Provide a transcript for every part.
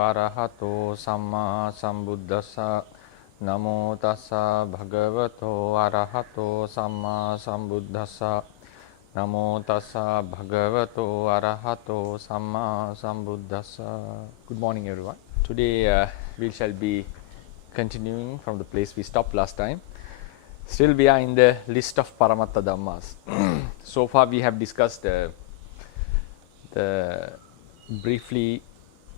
arahato samma sambuddhassa. Namo tassa bhagavato arahato samma sambuddhassa. Namo tassa bhagavato arahato samma sambuddhassa. Good morning, everyone. Today we shall be continuing from the place we stopped last time. Still we are in the list of Paramatthadhammas. So far we have discussed briefly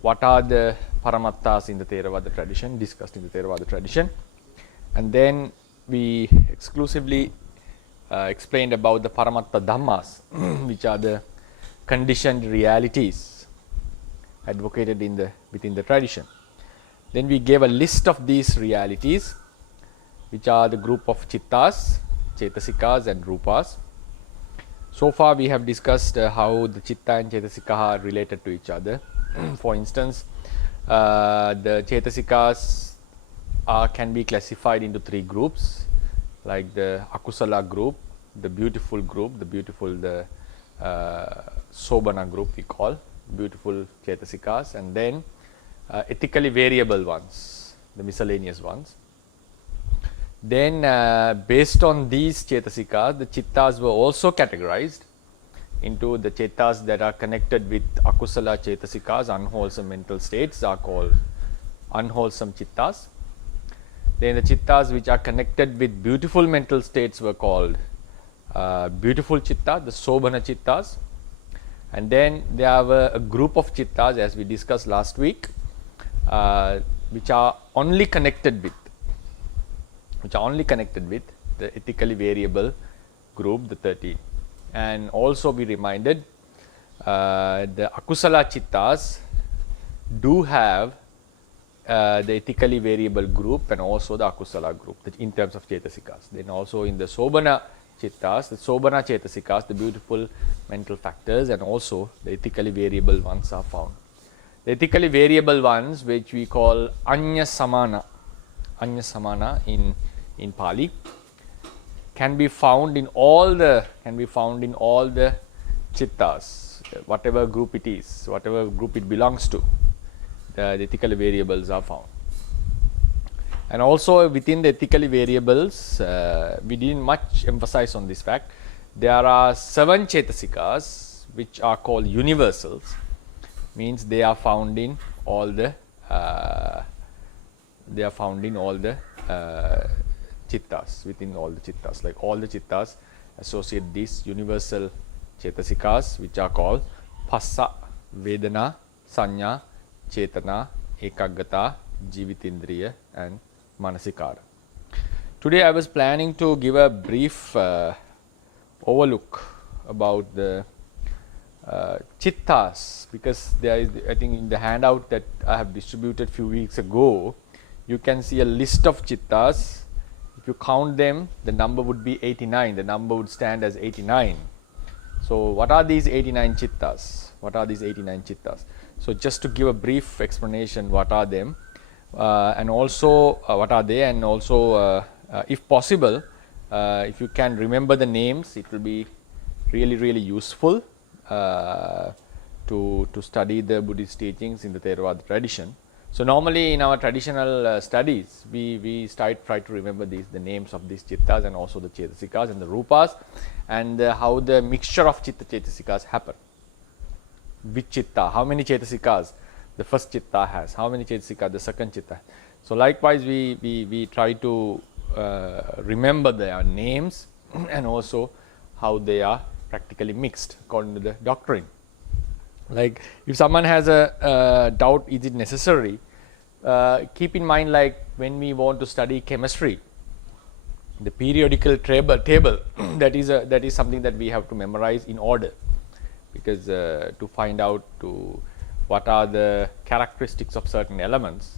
what are the Paramatthas in the Theravada tradition, discussed in the Theravada tradition, and then we exclusively explained about the Paramatthadhammas, which are the conditioned realities advocated within the tradition. Then we gave a list of these realities, which are the group of chittas, cetasikas and rupas. So far we have discussed how the chitta and cetasika are related to each other. For instance, the cetasikas can be classified into three groups, like the akusala group, the beautiful group, the sobana group we call, beautiful cetasikas, and then ethically variable ones, the miscellaneous ones. Then based on these cetasikas, the chittas were also categorized into the chittas that are connected with akusala cetasikas, unwholesome mental states, are called unwholesome chittas. Then the chittas which are connected with beautiful mental states were called beautiful chitta, the sobana chittas. And then there were a group of chittas, as we discussed last week, which are only connected with the ethically variable group, the 13. And also we reminded the akusala chittas do have the ethically variable group and also the akusala group in terms of cetasikas. Then also in the sobana chittas, the sobana cetasikas, the beautiful mental factors, and also the ethically variable ones are found. The ethically variable ones, which we call anya samana in Pali, can be found in all the chittas, whatever group it is, whatever group it belongs to. The ethically variables are found. And also within the ethically variables, we didn't much emphasize on this fact. There are 7 cetasikas which are called universals, means they are found in all the chittas, within all the chittas. Like all the chittas associate these universal cetasikas, which are called phassa, vedana, sanya, chetana, ekaggata, jivitindriya and manasikara. Today I was planning to give a brief overlook about the chittas, because there is, I think in the handout that I have distributed few weeks ago, you can see a list of chittas. If you count them, the number would be 89. The number would stand as 89. So what are these 89 chittas? So just to give a brief explanation, what are them, and also what are they, and also if possible, if you can remember the names, it will be really useful to study the Buddhist teachings in the Theravada tradition. So normally in our traditional studies, we try to remember the names of these chittas and also the cetasikas and the rupas, and how the mixture of chitta cetasikas happen. Which chitta, how many cetasikas the first chitta has, how many cetasikas the second chitta. So likewise we try to remember their names and also how they are practically mixed according to the doctrine. Like if someone has a doubt, is it necessary, keep in mind, like when we want to study chemistry, the periodical table that is something that we have to memorize in order, because to find out what are the characteristics of certain elements,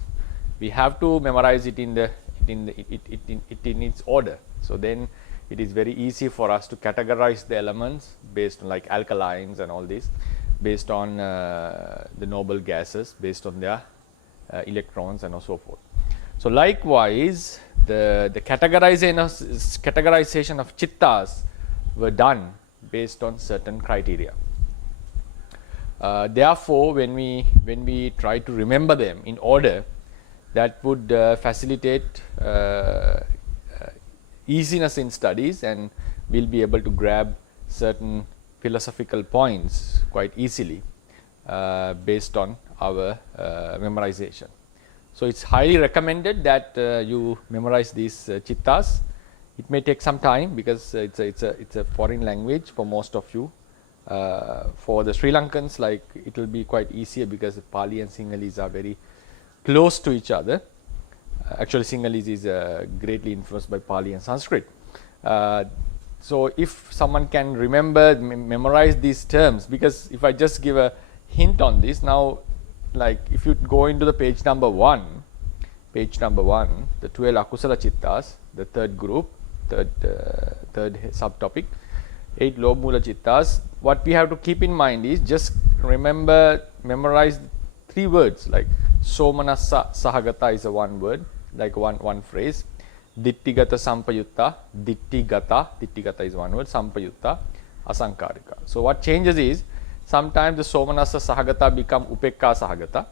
we have to memorize it in its order. So then it is very easy for us to categorize the elements based on, like alkalines and all this, based on the noble gases, based on their electrons and so forth. So likewise, the categorization of chittas were done based on certain criteria. Therefore, when we try to remember them in order, that would facilitate easiness in studies, and we'll be able to grab certain philosophical points quite easily based on our memorization. So it's highly recommended that you memorize these chittas. It may take some time because it's a foreign language for most of you. For the Sri Lankans, like, it will be quite easier because Pali and Sinhalese are very close to each other. Actually, Sinhalese is greatly influenced by Pali and Sanskrit. So if someone can remember, memorize these terms, because if I just give a hint on this now, like if you go into the page number 1, the 12 akusala chittas, the third group, third subtopic, 8 low mula chittas, what we have to keep in mind is just memorize 3 words, like somanassa sahagata is a one word, like one phrase. Dittigata sampayutta, dittigata is one word, sampayutta, asankarika. So what changes is, sometimes the somanassa sahagata become upekka sahagata.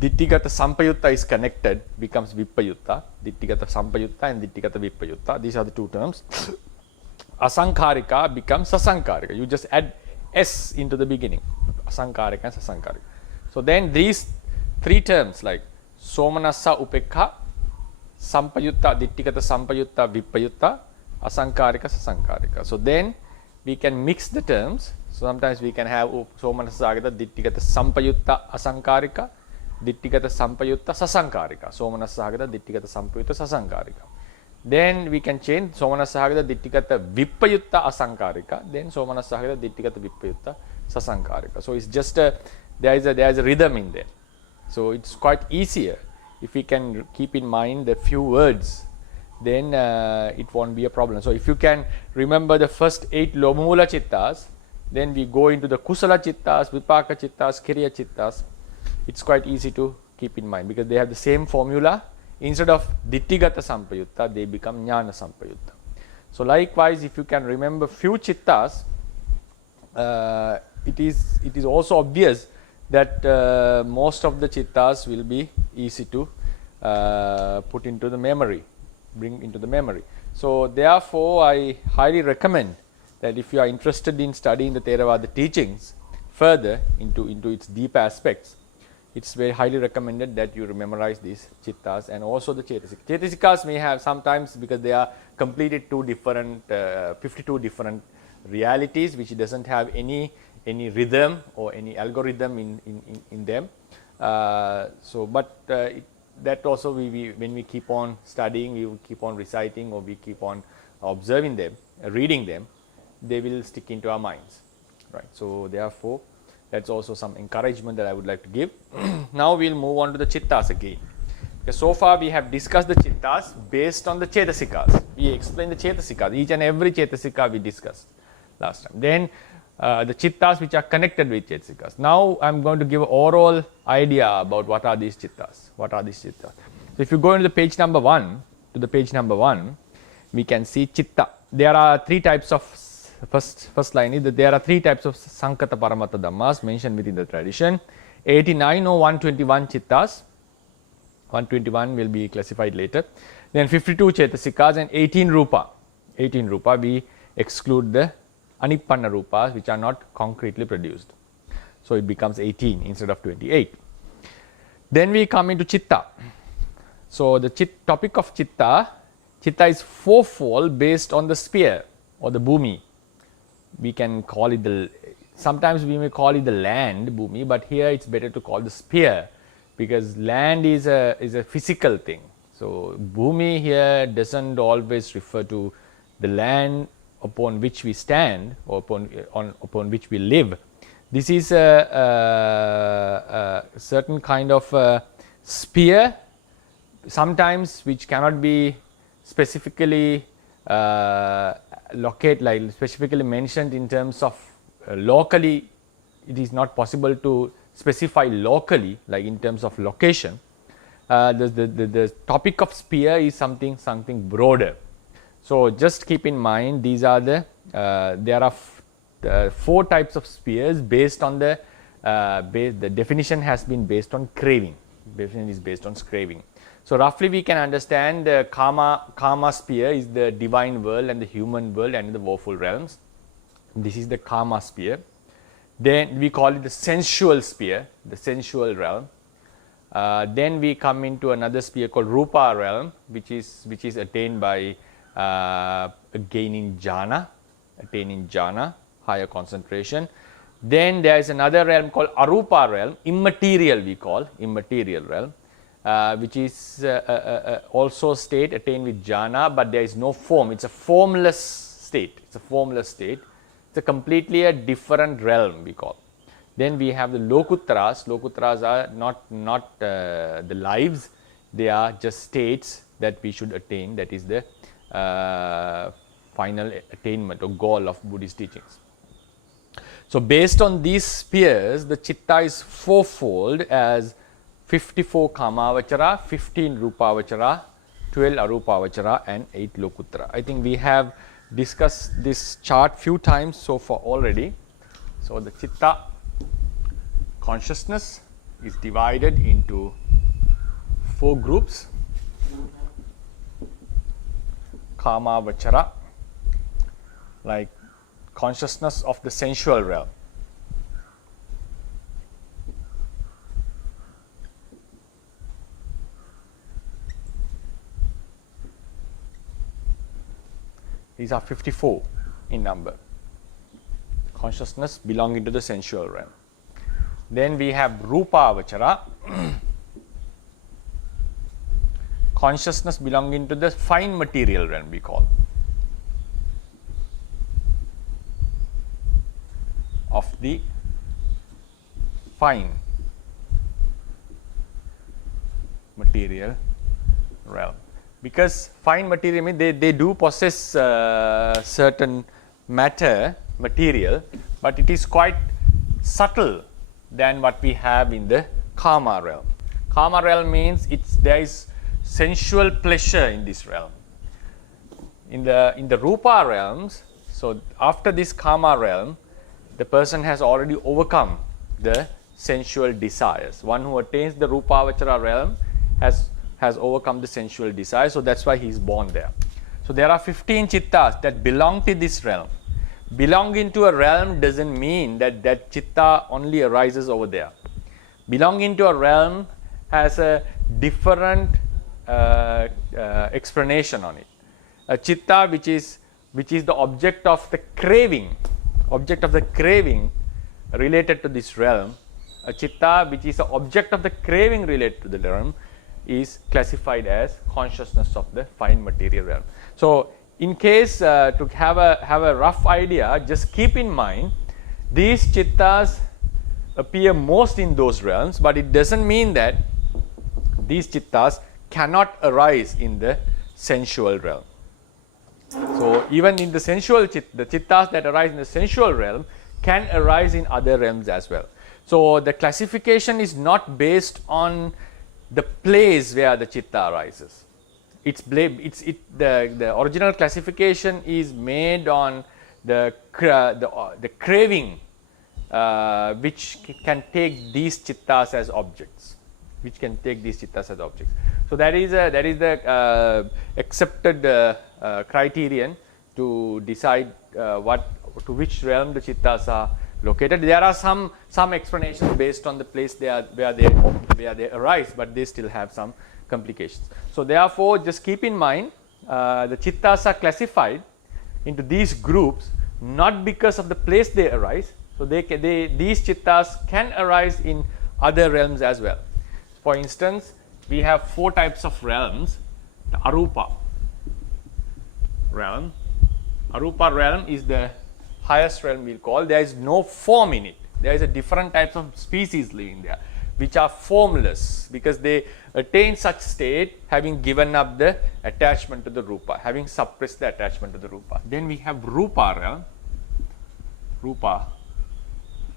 Dittigata sampayutta is connected, becomes vippayutta. Dittigata sampayutta and dittigata vippayutta. These are the 2 terms. Asankarika becomes sasankarika. You just add s into the beginning. Asankarika and sasankarika. So then these 3 terms, like somanassa upekha, sampayutta, dittigata sampayutta, vippayutta, asankarika, sasankarika. So then we can mix the terms. So sometimes we can have somanassa sagata, dittigata sampayutta, asankarika, dittigata sampayutta, sasankarika. Somanassa sagata, dittigata sampayutta, sasankarika. Then we can change somanassa sagata, dittigata vippayutta, asankarika. Then somanassa sagata, dittigata vippayutta, sasankarika. So it's just there is a rhythm in there. So it's quite easier if we can keep in mind the few words, then it won't be a problem. So if you can remember the first 8 lomula chittas, then we go into the kusala chittas, vipaka chittas, kiriya chittas. It's quite easy to keep in mind because they have the same formula. Instead of dittigata sampayutta, they become jnana sampayutta. So likewise, if you can remember few chittas, it is also obvious that most of the chittas will be easy to put into the memory, bring into the memory. So therefore, I highly recommend that if you are interested in studying the Theravada teachings further into its deep aspects, it's very highly recommended that you memorize these chittas and also the chetasikas. Chetasikas may have sometimes, because they are completed 52 different realities, which doesn't have any rhythm or any algorithm in them. That also when we keep on studying, we will keep on reciting, or we keep on observing them, reading them, they will stick into our minds, right? So therefore, that's also some encouragement that I would like to give. Now we'll move on to the chittas again. Because so far we have discussed the chittas based on the chetasikas. We explained the chetasikas, each and every chetasika we discussed last time. Then the chittas which are connected with chetasikas. Now I'm going to give an overall idea about what are these chittas. So if you go into the page number 1, we can see chitta. There are 3 types of, first line is that there are 3 types of Sankata Paramatthadhammas mentioned within the tradition. 89 or 121 chittas. 121 will be classified later. Then 52 chetasikas and 18 rupa. 18 rupa, we exclude the Anippanna rupas which are not concretely produced. So it becomes 18 instead of 28. Then we come into chitta. So the topic of chitta is fourfold based on the sphere or the bhumi. We can call it sometimes we may call it the land, bhumi, but here it's better to call the sphere because land is a physical thing. So bhumi here doesn't always refer to the land upon which we stand or upon which we live. This is a certain kind of sphere, sometimes which cannot be specifically specifically mentioned in terms of locally. It is not possible to specify locally, like in terms of location. The topic of sphere is something broader. So just keep in mind, these are there are 4 types of spheres based on the definition has been based on craving. Definition is based on craving. So roughly we can understand the karma sphere is the divine world and the human world and the woeful realms. This is the karma sphere. Then we call it the sensual sphere, the sensual realm. Then we come into another sphere called rupa realm, which is attained by attaining jhana, higher concentration. Then there is another realm called arupa realm, immaterial we call, immaterial realm, which is also state attained with jhana, but there is no form. It's a formless state. It's a formless state. It's a completely a different realm we call. Then we have the lokuttaras. Lokuttaras are not the lives. They are just states that we should attain. That is the final attainment or goal of Buddhist teachings. So based on these spheres, the chitta is fourfold as 54 kamavachara, 15 rupavachara, 12 arupavachara and 8 lokuttara. I think we have discussed this chart few times so far already. So the chitta consciousness is divided into 4 groups. Kamavachara, like consciousness of the sensual realm. These are 54 in number. Consciousness belonging to the sensual realm. Then we have rupavachara, consciousness belonging to the fine material realm we call. Of the fine material realm. Because fine material means they do possess certain material, but it is quite subtle than what we have in the karma realm. Karma realm means there is sensual pleasure in this realm. In the rupa realms, so after this karma realm, the person has already overcome the sensual desires. One who attains the rupavachara realm has overcome the sensual desires, so that's why he is born there. So there are 15 chittas that belong to this realm. Belonging to a realm doesn't mean that chitta only arises over there. Belonging to a realm has a different explanation on it. A chitta which is the object of the craving related to this realm, a chitta which is the object of the craving related to the realm is classified as consciousness of the fine material realm. So in case to have a rough idea, just keep in mind these chittas appear most in those realms, but it doesn't mean that these chittas cannot arise in the sensual realm. So even in the sensual the chittas that arise in the sensual realm can arise in other realms as well. So the classification is not based on the place where the chitta arises. The original classification is made on the craving which can take these chittas as objects. So that is the accepted criterion to decide to which realm the chittas are located. There are some explanations based on the place where they arise, but they still have some complications. So therefore, just keep in mind the chittas are classified into these groups not because of the place they arise. So these chittas can arise in other realms as well. For instance, we have 4 types of realms. The arupa realm. Arupa realm is the highest realm we'll call. There is no form in it. There is a different types of species living there, which are formless because they attain such state having given up the attachment to the rupa, having suppressed the attachment to the rupa. Then we have rupa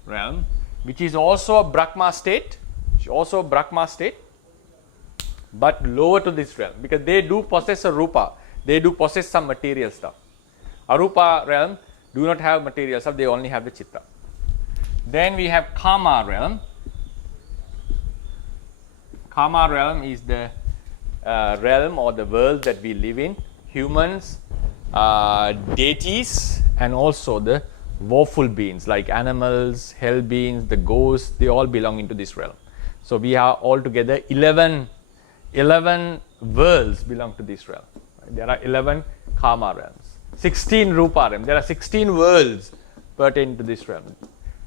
realm, which is also a Brahma state, but lower to this realm because they do possess a rupa, they do possess some material stuff. Arupa realm do not have material self, they only have the chitta. Then we have Kama realm. Kama realm is the realm or the world that we live in. Humans, deities, and also the woeful beings like animals, hell beings, the ghosts, they all belong into this realm. So we have altogether 11 worlds belong to this realm. There are 11 Kama realms, 16 Rupa realms. There are 16 worlds pertaining to this realm.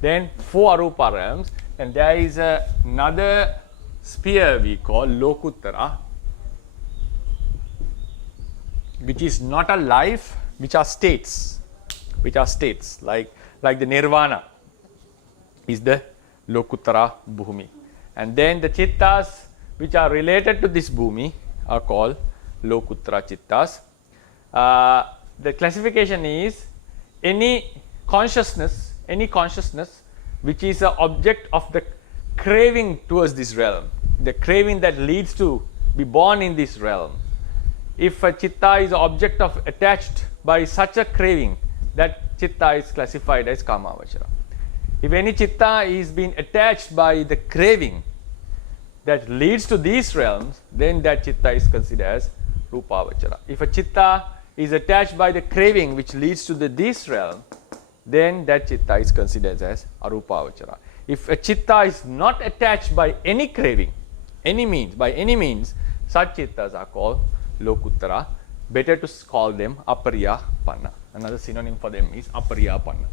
Then 4 Arupa realms, and there is another sphere we call Lokuttara, which is not a life, which are states, like the Nirvana is the Lokuttara Bhumi. And then the Chittas which are related to this Bhumi are called Lokuttara Chittas. The classification is any consciousness which is an object of the craving towards this realm, the craving that leads to be born in this realm. If a chitta is an object of attached by such a craving, that chitta is classified as Kamavachara. If any chitta is being attached by the craving that leads to these realms, then that chitta is considered as Rupavachara. If a chitta is attached by the craving which leads to this realm, then that chitta is considered as Arupavachara. If a chitta is not attached by any craving, by any means, such chittas are called Lokuttara. Better to call them Apariyapanna. Another synonym for them is Apariyapanna.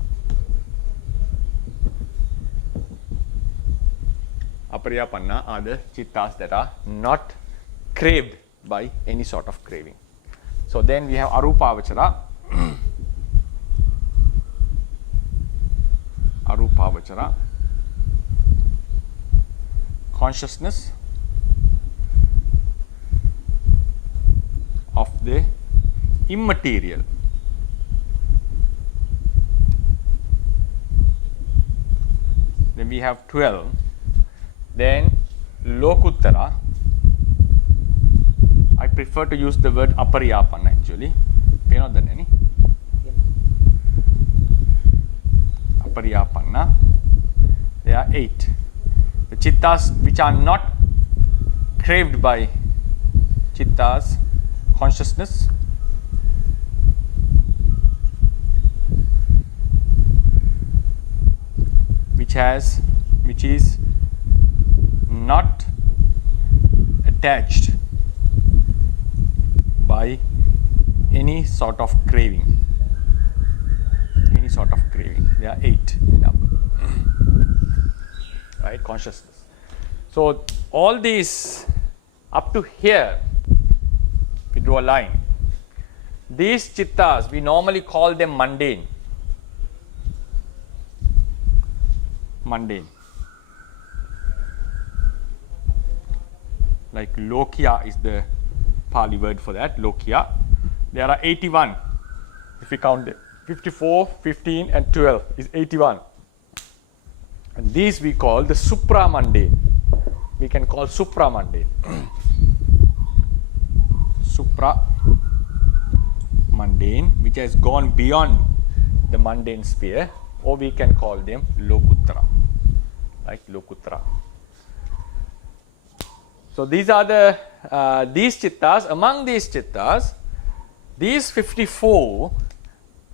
Apariyapanna are the chittas that are not craved by any sort of craving. So then we have Arupavachara. Arupavachara, consciousness of the immaterial. Then we have 12. Then Lokuttara, I prefer to use the word Apariyapanna actually. Penodhanani. Apariyapanna. There are 8. The chittas which are not craved by chittas, consciousness, which is not attached by any sort of craving. There are 8 in number. Right, consciousness. So all these up to here, we draw a line. These chittas, we normally call them mundane. Like Lokya is the Pali word for that, Lokya. There are 81 if we count them. 54, 15 and 12 is 81. And these we call the supramundane. We can call supramundane. Supramundane, which has gone beyond the mundane sphere, or we can call them Lokuttara. Like Lokuttara. So these are the these chittas. Among these chittas, these 54.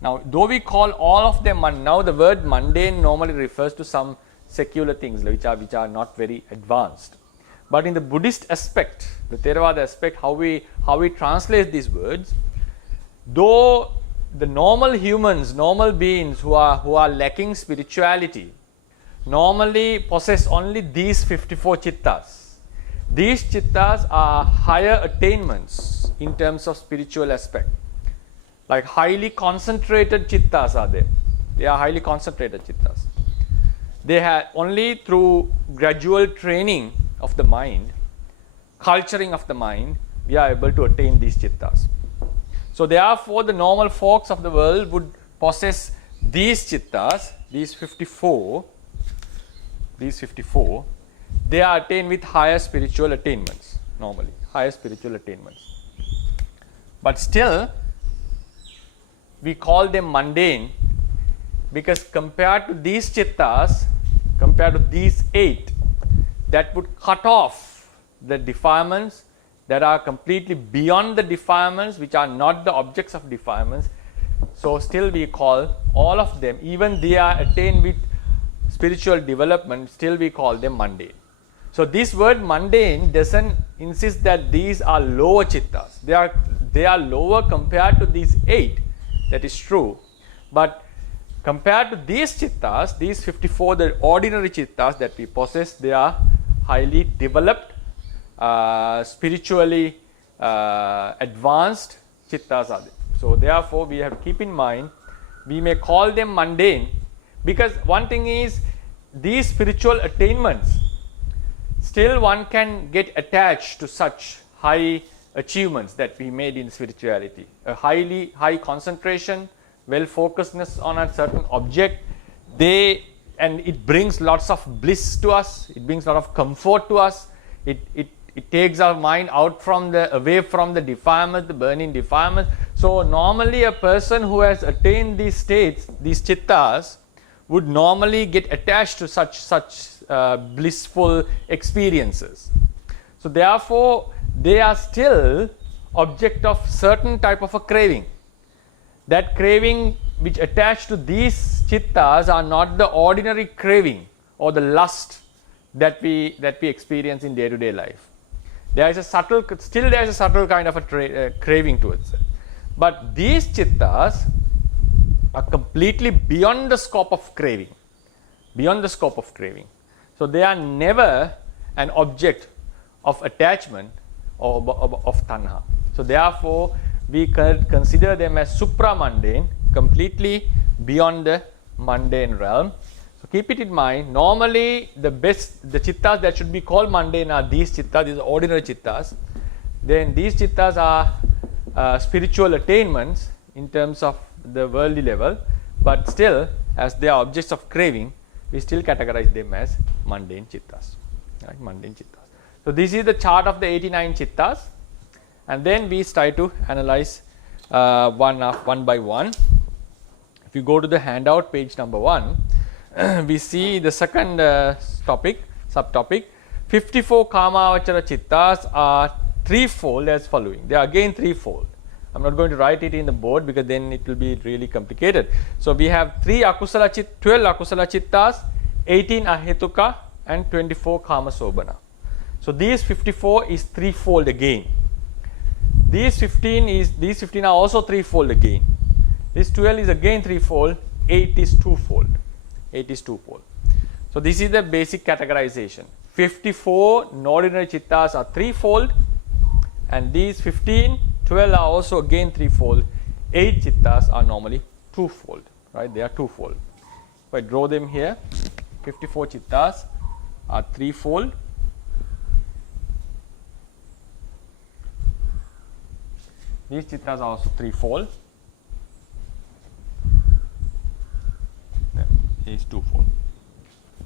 Now, though we call all of them now the word mundane normally refers to some secular things which are not very advanced. But in the Buddhist aspect, the Theravada aspect, how we translate these words, though the normal humans, normal beings who are lacking spirituality, normally possess only these 54 chittas. These chittas are higher attainments in terms of spiritual aspect. Like highly concentrated chittas are there. They are highly concentrated chittas. They have only through gradual training of the mind, culturing of the mind, we are able to attain these chittas. So therefore the normal folks of the world would possess these chittas, these 54, they are attained with higher spiritual attainments, normally, higher spiritual attainments. But still, we call them mundane because compared to these chittas, compared to these 8, that would cut off the defilements that are completely beyond the defilements, which are not the objects of defilements. So still we call all of them, even they are attained with spiritual development, still we call them mundane. So this word mundane doesn't insist that these are lower chittas. They are lower compared to these 8. That is true. But compared to these chittas, these 54, the ordinary chittas that we possess, they are highly developed, spiritually advanced chittas are there. So therefore we have to keep in mind, we may call them mundane, because one thing is, these spiritual attainments, still one can get attached to such high achievements that we made in spirituality. A high concentration, well focusedness on a certain object, and it brings lots of bliss to us, it brings a lot of comfort to us, it takes our mind away from the defilements, the burning defilements. So normally a person who has attained these states, these chittas, would normally get attached to such blissful experiences. So therefore they are still object of certain type of a craving. That craving which attached to these chittas are not the ordinary craving or the lust that we experience in day-to-day life. There is a subtle kind of a craving towards it. But these chittas are completely beyond the scope of craving. Beyond the scope of craving. So they are never an object of attachment or of tanha. So therefore we consider them as supramundane, completely beyond the mundane realm. So keep it in mind, normally the chittas that should be called mundane are these chittas, these are ordinary chittas. Then these chittas are spiritual attainments in terms of the worldly level, but still as they are objects of craving, we still categorize them as mundane chittas. Right? Mundane chittas. So this is the chart of the 89 chittas, and then we try to analyze one by one. If you go to the handout, page number 1, we see the second subtopic. 54 Kamavachara chittas are threefold as following. They are again threefold. I'm not going to write it in the board because then it will be really complicated. So we have 12 akusala chittas, 18 ahetuka, and 24 kama sobana. So these 54 is threefold again. These 15 are also threefold again. This 12 is again threefold. 8 is twofold. 8 is twofold. So this is the basic categorization. 54 ordinary chittas are threefold, and these 12 are also again threefold. 8 chittas are normally twofold, right? They are twofold. If I draw them here, 54 chittas are threefold. These chittas are also threefold. Is twofold.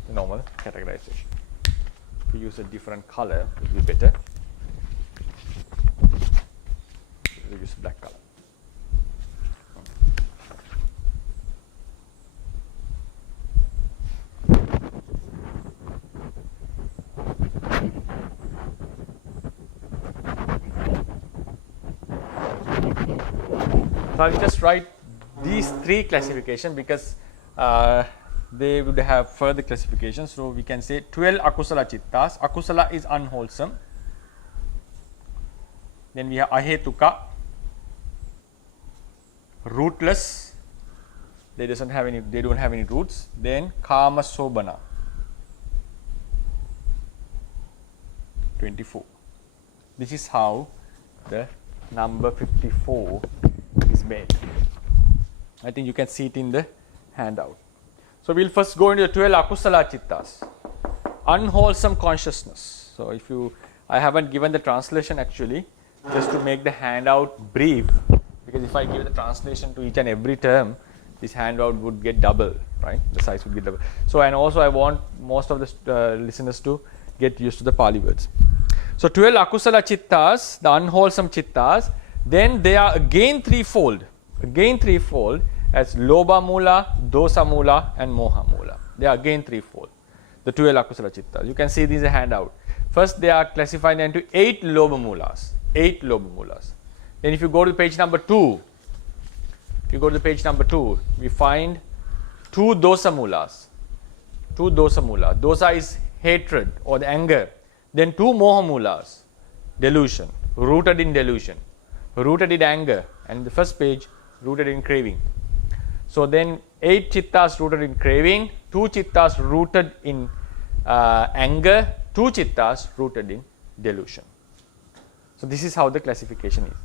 The normal categorization. If we use a different color, it will be better. We use black color. So I will just write these 3 classifications because they would have further classifications. So we can say 12 akusala chittas. Akusala is unwholesome. Then we have ahetuka, rootless. They don't have any roots. Then kama sobana, 24. This is how the number 54 is made. I think you can see it in the handout. So we'll first go into the 12 akusala chittas. Unwholesome consciousness. So I haven't given the translation actually, just to make the handout brief, because if I give the translation to each and every term, this handout would get double, right? The size would be double. So, and also I want most of the listeners to get used to the Pali words. So 12 akusala chittas, the unwholesome chittas, then they are again threefold, as Lobha Mula, Dosa Mula and Moha Mula. They are again threefold. The 12 akusala chittas. You can see these a handout. First, they are classified into 8 Lobha Mulas. 8 Lobha Mulas. Then if you go to page number 2, we find 2 Dosa Mulas. 2 Dosa Mula. Dosa is hatred or the anger. Then 2 Moha Mulas. Delusion. Rooted in delusion. Rooted in anger. And the first page, rooted in craving. So then 8 chittas rooted in craving, 2 chittas rooted in anger, 2 chittas rooted in delusion. So this is how the classification is.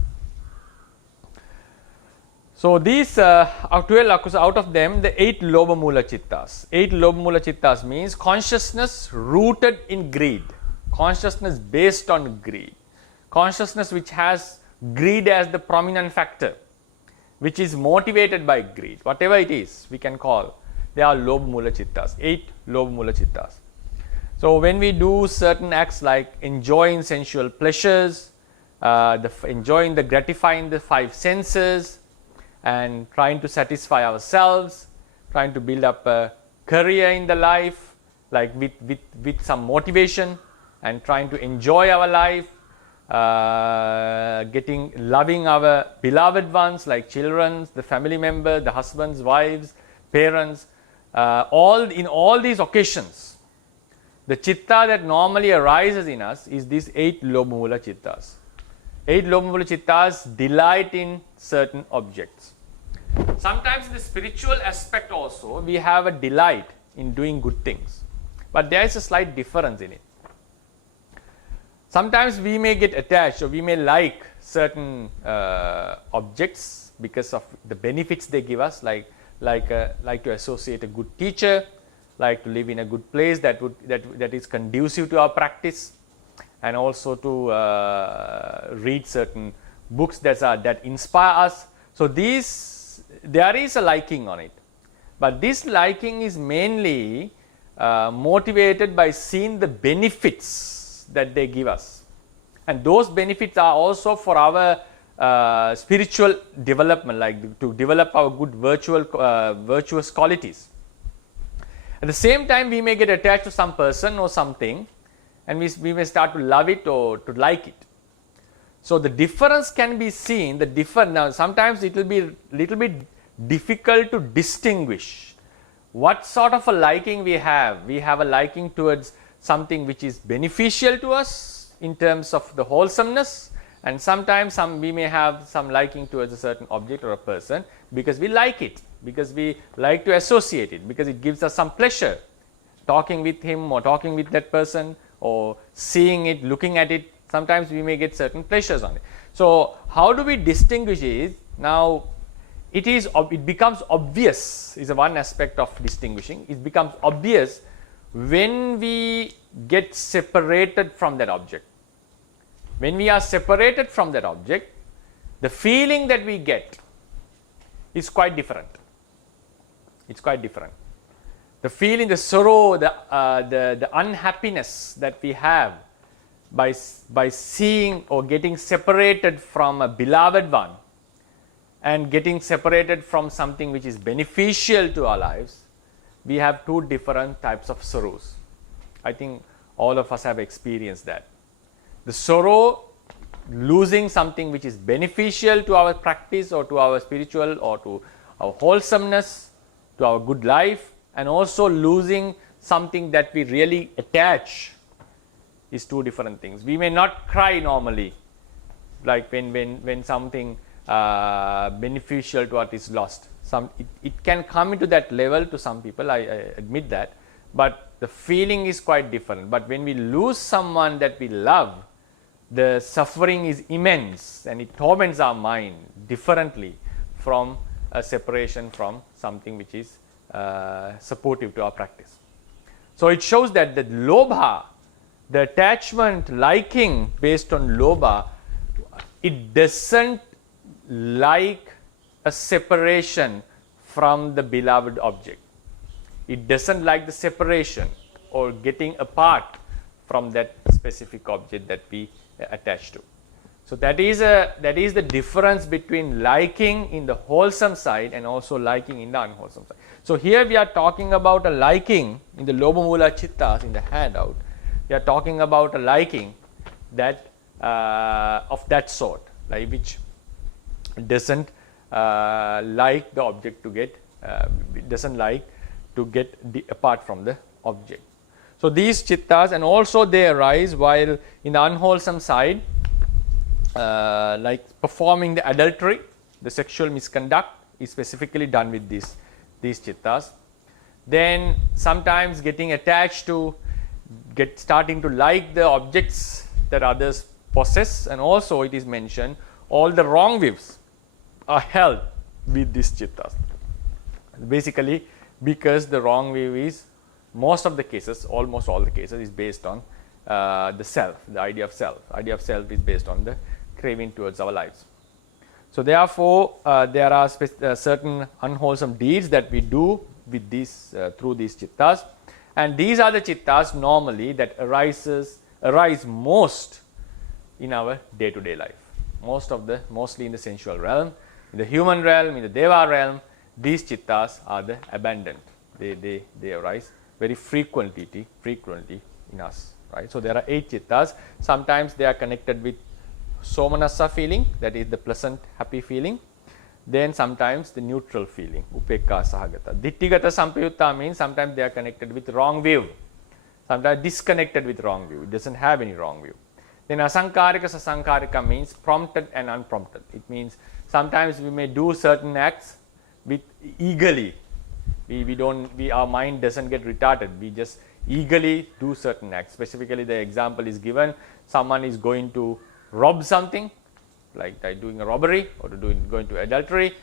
So these are 12 akusala, out of them the 8 Lobha Mula chittas. 8 Lobha Mula chittas means consciousness rooted in greed, consciousness based on greed, consciousness which has greed as the prominent factor, which is motivated by greed, whatever it is we can call, they are Lobha Mula chittas, 8 Lobha Mula chittas. So when we do certain acts like enjoying sensual pleasures, enjoying the gratifying the 5 senses, and trying to satisfy ourselves, trying to build up a career in the life, like with some motivation, and trying to enjoy our life, loving our beloved ones like children, the family members, the husbands, wives, parents, in all these occasions, the chitta that normally arises in us is these 8 Lobha Mula chittas. 8 Lobha Mula chittas delight in certain objects. Sometimes in the spiritual aspect also, we have a delight in doing good things, but there is a slight difference in it. Sometimes we may get attached or we may like certain objects because of the benefits they give us, like to associate a good teacher, like to live in a good place that is conducive to our practice, and also to read certain books that inspire us. So there is a liking on it, but this liking is mainly motivated by seeing the benefits that they give us, and those benefits are also for our spiritual development, like to develop our good virtuous qualities. At the same time, we may get attached to some person or something, and we may start to love it or to like it. So the difference can be seen. Now sometimes it will be a little bit difficult to distinguish what sort of a liking we have. We have a liking towards something which is beneficial to us in terms of the wholesomeness, and sometimes we may have some liking towards a certain object or a person because we like it, because we like to associate it, because it gives us some pleasure talking with him or talking with that person, or seeing it, looking at it. Sometimes we may get certain pleasures on it. So how do we distinguish it? Now it becomes obvious, is one aspect of distinguishing. It becomes obvious when we get separated from that object. When we are separated from that object, the feeling that we get is quite different. It's quite different. The feeling, the sorrow, the unhappiness that we have by seeing or getting separated from a beloved one and getting separated from something which is beneficial to our lives, we have 2 different types of sorrows. I think all of us have experienced that. The sorrow losing something which is beneficial to our practice or to our spiritual or to our wholesomeness, to our good life, and also losing something that we really attach, is 2 different things. We may not cry normally, like when something beneficial to us is lost. It can come into that level to some people, I admit that, but the feeling is quite different. But when we lose someone that we love, the suffering is immense and it torments our mind differently from a separation from something which is supportive to our practice. So it shows that the lobha, the attachment, liking based on lobha, it doesn't like a separation from the beloved object. It doesn't like the separation or getting apart from that specific object that we attach to. So that is the difference between liking in the wholesome side and also liking in the unwholesome side. So here we are talking about a liking in the Lobha-Mula Chittas in the handout. We are talking about a liking that of that sort, like which doesn't like the object to get, doesn't like to get apart from the object. So these chittas, and also they arise while in the unwholesome side, like performing the adultery, the sexual misconduct is specifically done with these chittas. Then sometimes getting attached to, starting to like the objects that others possess, and also it is mentioned all the wrong views are held with these chittas. Basically, because the wrong view is most of the cases, almost all the cases, is based on the self, the idea of self. Idea of self is based on the craving towards our lives. So therefore, there are certain unwholesome deeds that we do with these through these chittas, and these are the chittas normally that arise most in our day-to-day life. Mostly in the sensual realm, in the human realm, in the deva realm, these chittas are the abundant. They arise very frequently in us, right? So there are 8 chittas. Sometimes they are connected with somanassa feeling, that is the pleasant, happy feeling. Then sometimes the neutral feeling, upekka sahagata. Ditthigata sampayutta means sometimes they are connected with wrong view, sometimes disconnected with wrong view. It doesn't have any wrong view. Then asankarika sasankarika means prompted and unprompted. It means sometimes we may do certain acts with eagerly. Our mind doesn't get retarded. We just eagerly do certain acts. Specifically, the example is given: someone is going to rob something, like doing a robbery or going to adultery.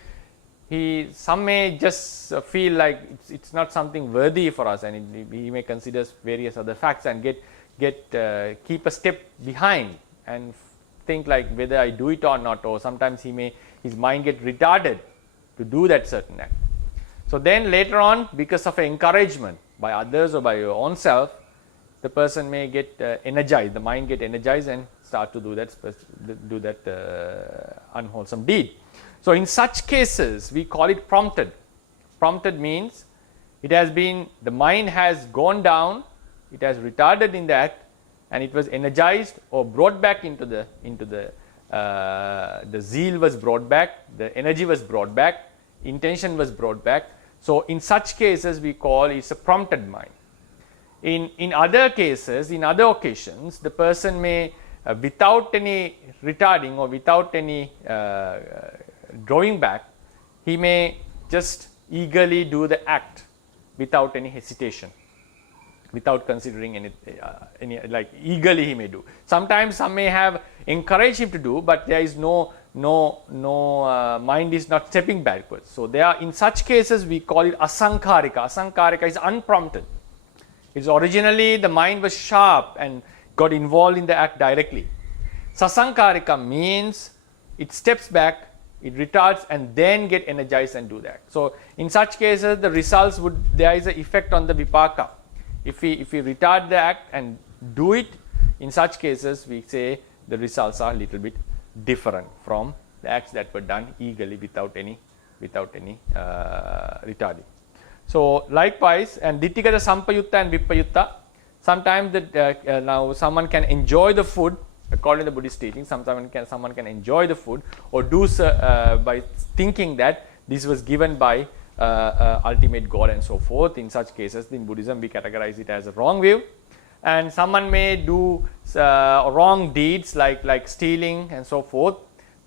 Some may just feel like it's not something worthy for us, and he may consider various other facts and keep a step behind and think like whether I do it or not. Or sometimes his mind get retarded to do that certain act. So then later on, because of encouragement by others or by your own self, the person may get energized, the mind get energized and start to do that unwholesome deed. So in such cases, we call it prompted. Prompted means the mind has gone down, it has retarded in the act, and it was energized or brought back into the zeal was brought back, the energy was brought back, intention was brought back. So in such cases, we call it a prompted mind. In other cases, in other occasions, the person may, without any retarding or without any drawing back, he may just eagerly do the act without any hesitation, without considering any like eagerly he may do. Sometimes some may have encouraged him to do, but there is no mind is not stepping backwards. So in such cases we call it asankarika. Asankarika is unprompted. It's originally the mind was sharp and got involved in the act directly. Sasankarika means it steps back, it retards, and then get energized and do that. So in such cases, the results there is an effect on the vipaka. If we retard the act and do it, in such cases we say the results are a little bit different from the acts that were done eagerly without any retarding. So likewise, and ditthigata sampayutta and vipayutta, sometimes now someone can enjoy the food according to the Buddhist teaching. Someone can enjoy the food or do by thinking that this was given by ultimate God and so forth. In such cases, in Buddhism, we categorize it as a wrong view. And someone may do wrong deeds like stealing and so forth,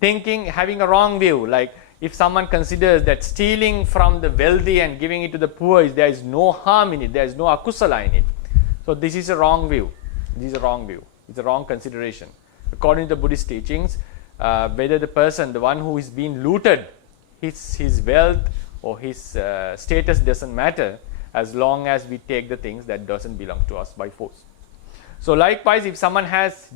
having a wrong view. Like if someone considers that stealing from the wealthy and giving it to the poor, there is no harm in it, there is no akusala in it. So this is a wrong view. It's a wrong consideration. According to the Buddhist teachings, whether the person, the one who is being looted, his wealth or his status doesn't matter, as long as we take the things that doesn't belong to us by force. So likewise, if someone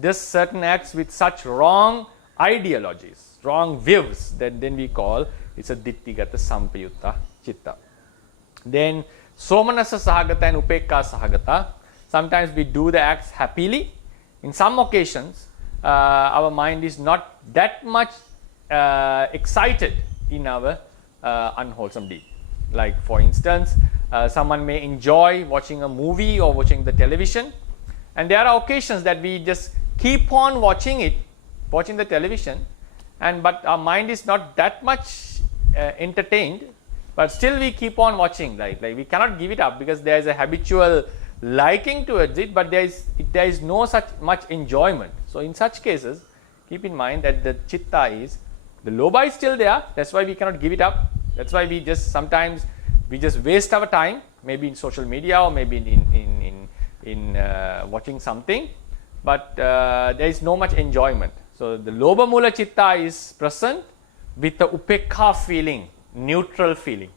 does certain acts with such wrong ideologies, wrong views, then we call it's a ditthigata sampayutta chitta. Then somanassa sahagata and upekka sahagata, sometimes we do the acts happily. In some occasions, our mind is not that much excited in our unwholesome deed. Like for instance, someone may enjoy watching a movie or watching the television, and there are occasions that we just keep on watching the television, but our mind is not that much entertained, but still we keep on watching, like we cannot give it up because there is a habitual liking towards it, but there is no such much enjoyment. So in such cases, keep in mind that the chitta is, the lobha is still there, that's why we cannot give it up. That's why we just sometimes waste our time, maybe in social media or maybe in watching something, but there is no much enjoyment. So the lobha mula chitta is present with the upekha feeling, neutral feeling.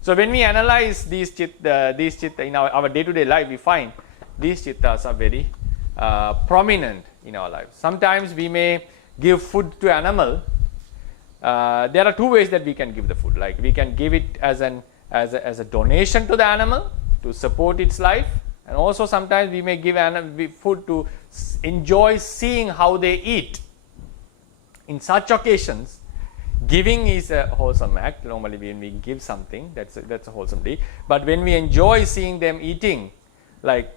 So when we analyze these chitta in our day-to-day life, we find these chittas are very prominent in our lives. Sometimes we may give food to animal. There are two ways that we can give the food. Like we can give it as a donation to the animal to support its life, and also sometimes we may give food to enjoy seeing how they eat. In such occasions, giving is a wholesome act. Normally when we give something, that's a wholesome deed. But when we enjoy seeing them eating, like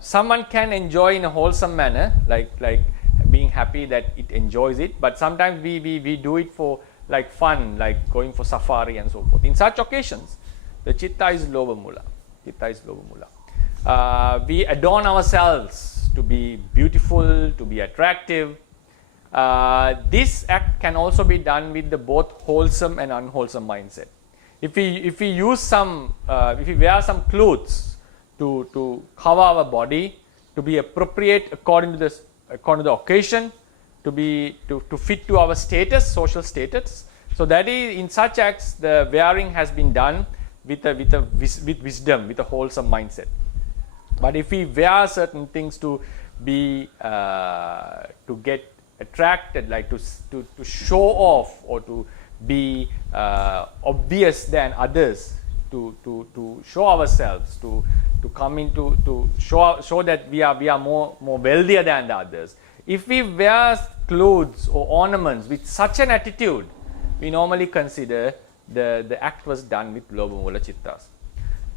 someone can enjoy in a wholesome manner, like being happy that it enjoys it, but sometimes we do it for like fun, like going for safari and so forth. In such occasions, the chitta is lobha mula. We adorn ourselves to be beautiful, to be attractive. This act can also be done with the both wholesome and unwholesome mindset. If we use if we wear some clothes to cover our body, to be appropriate according to the occasion, to fit to our status, social status. So that is, in such acts, the wearing has been done with wisdom, with a wholesome mindset. But if we wear certain things to get attracted, like to show off or to be obvious than others, to show ourselves, to come into, to show that we are more wealthier than the others. If we wear clothes or ornaments with such an attitude, we normally consider the act was done with lobha mula chittas.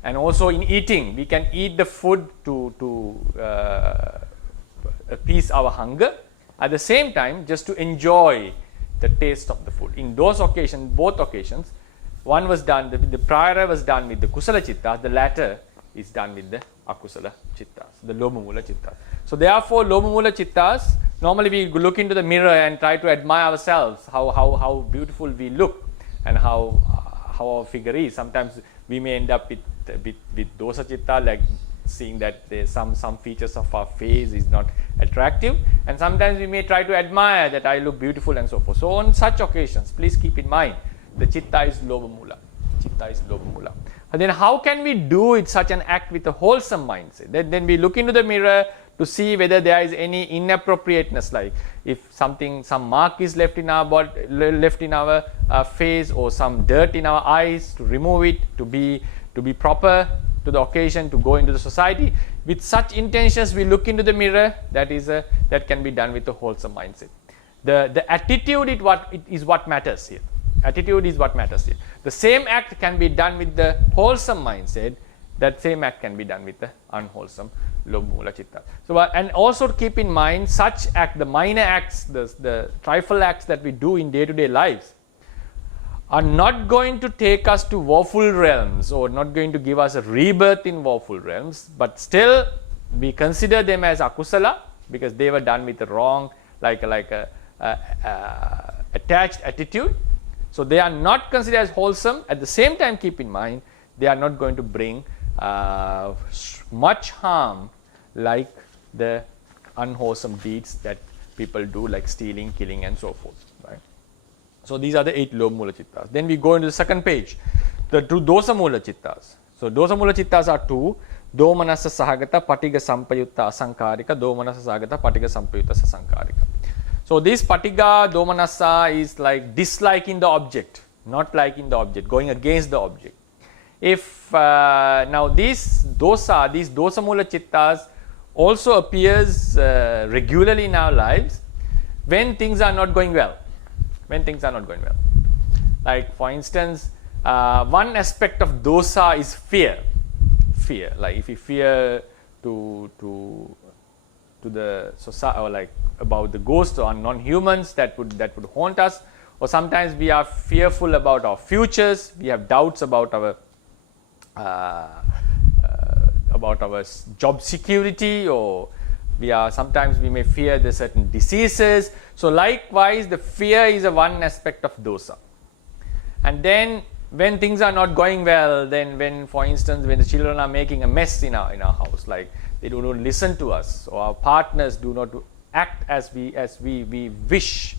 And also in eating, we can eat the food to appease our hunger. At the same time, just to enjoy the taste of the food. In those occasions, both occasions, one was done, the prior was done with the kusala chittas, the latter is done with the akusala chittas, the lobha mula chittas. So therefore, lobha mula chittas, normally we look into the mirror and try to admire ourselves, how beautiful we look and how our figure is. Sometimes we may end up with dosa chitta, like seeing that there's some features of our face is not attractive, and sometimes we may try to admire that I look beautiful and so forth. So on such occasions, please keep in mind the chitta is lobha mula. And then how can we do it, such an act, with a wholesome mindset? Then we look into the mirror to see whether there is any inappropriateness, like if some mark is left in our face, or some dirt in our eyes, to remove it, to be proper to the occasion, to go into the society. With such intentions, we look into the mirror. That can be done with a wholesome mindset. The attitude is what matters here. Attitude is what matters here. The same act can be done with the wholesome mindset. That same act can be done with the unwholesome lobha mula chitta. So, and also keep in mind, such act, the minor acts, the trifle acts that we do in day-to-day lives, are not going to take us to woeful realms, or not going to give us a rebirth in woeful realms, but still we consider them as akusala because they were done with a wrong, like a attached attitude. So they are not considered as wholesome. At the same time, keep in mind, they are not going to bring much harm like the unwholesome deeds that people do, like stealing, killing and so forth. Right? So these are the 8 lobha mula chittas. Then we go into the second page, the 2 dosa mula chittas. So dosa mula chittas are 2. Domanassa sahagata patiga sampayutta asankarika, domanassa sahagata patiga sampayutta sasankarika. So this patiga domanassa is like disliking the object, not liking the object, going against the object. If now these dosa mula chittas also appears regularly in our lives when things are not going well. When things are not going well. Like for instance, one aspect of dosa is fear. Fear. Like if we fear to the society, or like about the ghosts or non-humans that would haunt us, or sometimes we are fearful about our futures. We have doubts about our job security, or sometimes we may fear the certain diseases. So likewise, the fear is a one aspect of dosa. And then when things are not going well, then when, for instance, when the children are making a mess in our house, like they do not listen to us, or our partners do not act as we wish,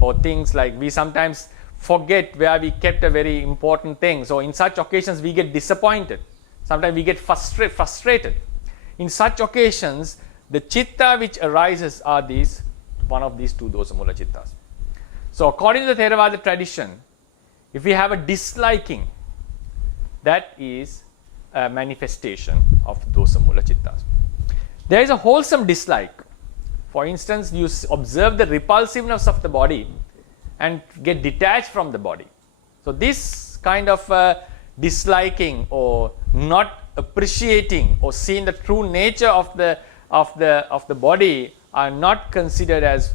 or things like we sometimes forget where we kept a very important thing. So in such occasions, we get disappointed. Sometimes we get frustrated. In such occasions, the chitta which arises are one of these two dosa mula chittas. So according to the Theravada tradition, if we have a disliking, that is a manifestation of dosa mula chittas. There is a wholesome dislike. For instance, you observe the repulsiveness of the body and get detached from the body. So this kind of disliking or not appreciating or seeing the true nature of the body are not considered as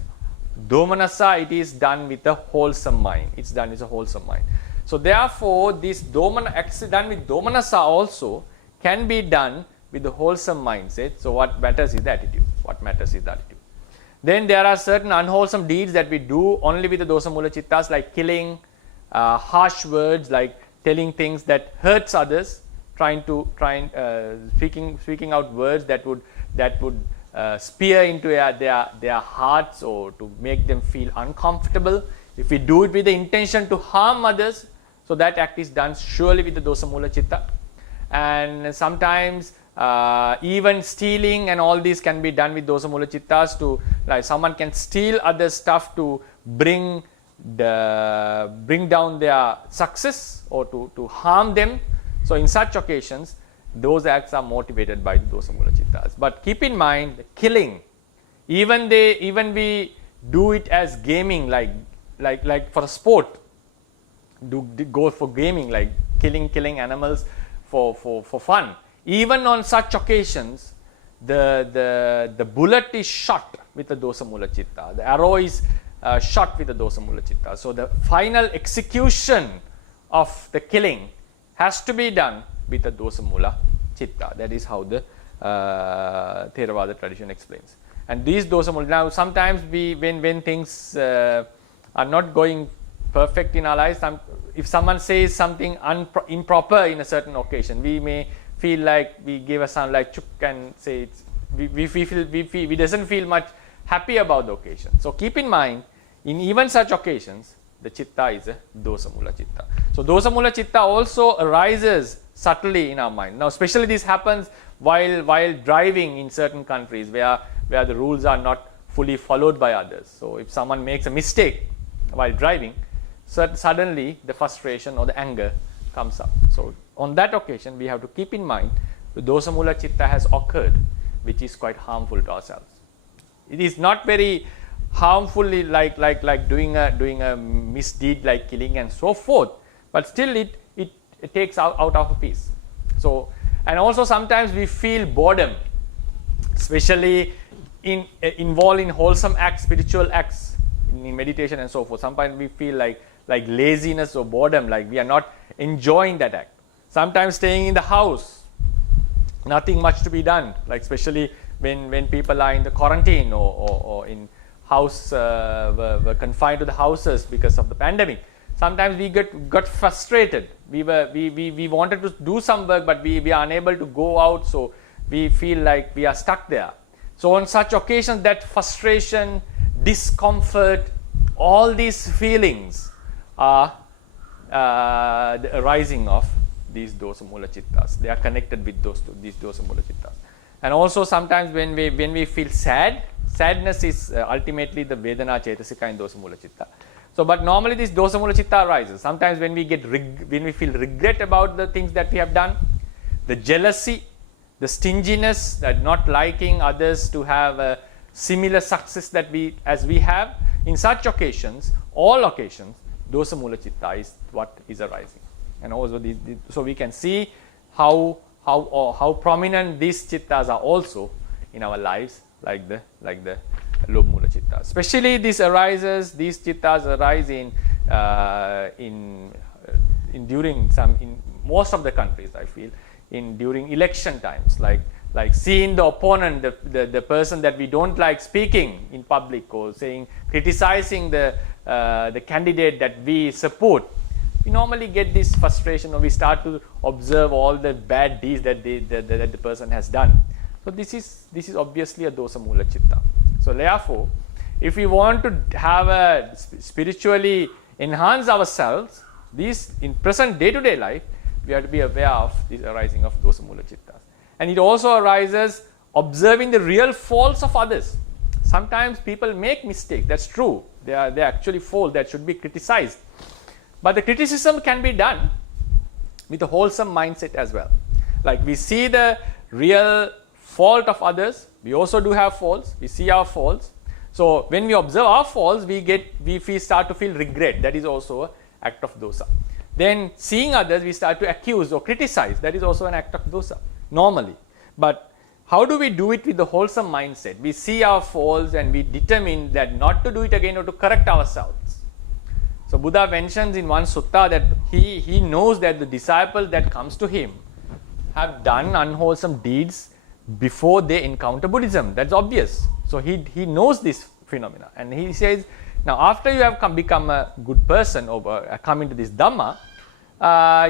domanassa. It is done with a wholesome mind. It's done with a wholesome mind. So therefore, this done with domanassa also can be done with the wholesome mindset. So what matters is the attitude. What matters is the attitude. Then there are certain unwholesome deeds that we do only with the dosa mula chittas, like killing, harsh words, like telling things that hurts others, speaking out words that would spear into their hearts or to make them feel uncomfortable. If we do it with the intention to harm others, so that act is done surely with the dosa mula chitta. And sometimes even stealing and all these can be done with dosa mula chittas. To like someone can steal other stuff to bring down their success or to harm them. So in such occasions, those acts are motivated by the dosa mula chittas. But keep in mind, the killing, even we do it as gaming, like for a sport, go for gaming, like killing animals for fun. Even on such occasions, the bullet is shot with the dosa mula chitta. The arrow is shot with the dosa mula chitta. So the final execution of the killing has to be done with the dosa mula chitta. That is how the Theravada tradition explains. And these dosa mula, now sometimes when things are not going perfect in our lives, if someone says something improper in a certain occasion, we may feel like we give a sound like chuk and say we doesn't feel much happy about the occasion. So keep in mind, in even such occasions, the chitta is a dosa mula chitta. So dosa mula chitta also arises subtly in our mind. Now especially this happens while driving in certain countries where the rules are not fully followed by others. So if someone makes a mistake while driving, suddenly the frustration or the anger comes up. So on that occasion, we have to keep in mind the dosa mula chitta has occurred, which is quite harmful to ourselves. It is not very harmfully like doing a misdeed like killing and so forth, but still it takes out our peace. So, and also sometimes we feel boredom, especially involved in wholesome acts, spiritual acts, in meditation and so forth. Sometimes we feel like laziness or boredom, like we are not enjoying that act. Sometimes staying in the house, nothing much to be done, like especially when people are in the quarantine or in house, were confined to the houses because of the pandemic. Sometimes we got frustrated. We wanted to do some work, but we are unable to go out, so we feel like we are stuck there. So on such occasions, that frustration, discomfort, all these feelings are the arising of these dosa mula chittas. They are connected with these dosa mula chittas. And also sometimes when we feel sad, sadness is ultimately the vedana cetasika in dosa mula chitta. So, but normally this dosa mula chitta arises. Sometimes when we feel regret about the things that we have done, the jealousy, the stinginess, that not liking others to have a similar success that as we have. In such occasions, all occasions, dosa mula chitta is what is arising. And also so we can see how prominent these chittas are also in our lives, like the lobha mula chitta. Especially these chittas arise in most of the countries, I feel, during election times, like seeing the opponent, the person that we don't like speaking in public, or criticizing the candidate that we support. We normally get this frustration, or we start to observe all the bad deeds that the person has done. So this is obviously a dosa mula chitta. So therefore, if we want to have a spiritually enhance ourselves, these in present day-to-day life, we have to be aware of this arising of dosa mula chittas. And it also arises observing the real faults of others. Sometimes people make mistakes, that's true. They actually fault, that should be criticized. But the criticism can be done with a wholesome mindset as well. Like we see the real fault of others, we also do have faults, we see our faults. So when we observe our faults, we start to feel regret. That is also an act of dosa. Then seeing others, we start to accuse or criticize. That is also an act of dosa, normally. But how do we do it with the wholesome mindset? We see our faults and we determine that not to do it again or to correct ourselves. So Buddha mentions in one sutta that he knows that the disciple that comes to him have done unwholesome deeds before they encounter Buddhism. That's obvious. So he knows this phenomena, and he says, now after you have become a good person or come into this Dhamma,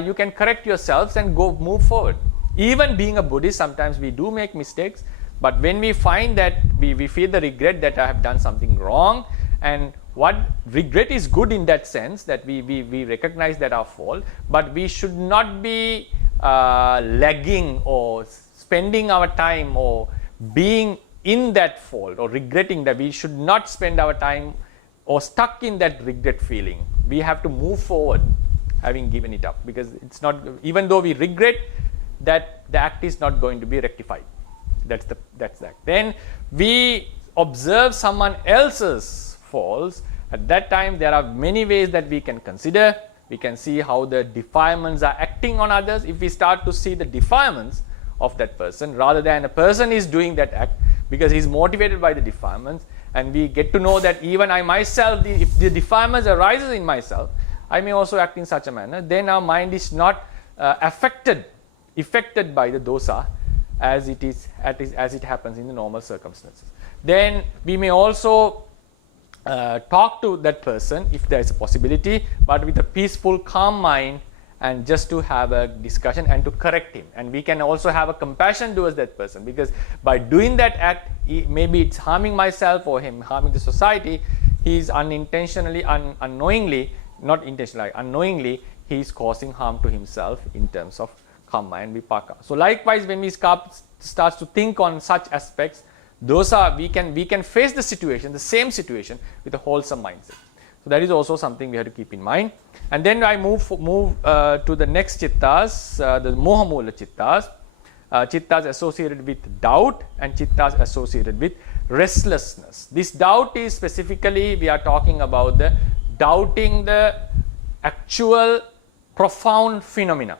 you can correct yourselves and move forward. Even being a Buddhist, sometimes we do make mistakes, but when we find that we feel the regret that I have done something wrong, and what regret is good in that sense, that we recognize that our fault, but we should not be lagging or spending our time or being in that fault or regretting that. We should not spend our time or stuck in that regret feeling. We have to move forward having given it up, because it's not, even though we regret, that the act is not going to be rectified. That's that. Then we observe someone else's faults. At that time, there are many ways that we can consider. We can see how the defilements are acting on others. If we start to see the defilements of that person, rather than a person is doing that act because he's motivated by the defilements, and we get to know that even I myself, if the defilements arises in myself, I may also act in such a manner, then our mind is not affected by the dosa as it happens in the normal circumstances. Then we may also talk to that person if there is a possibility, but with a peaceful, calm mind, and just to have a discussion and to correct him. And we can also have a compassion towards that person, because by doing that act, maybe it's harming myself or him harming the society. He is unintentionally, unknowingly, not intentionally, unknowingly, he is causing harm to himself in terms of karma and vipaka. So likewise, when we start to think on such aspects, those are, we can face the situation, the same situation, with a wholesome mindset. So that is also something we have to keep in mind. And then I move to the next chittas, the moha mula chittas, chittas associated with doubt and chittas associated with restlessness. This doubt is specifically, we are talking about the doubting the actual profound phenomena.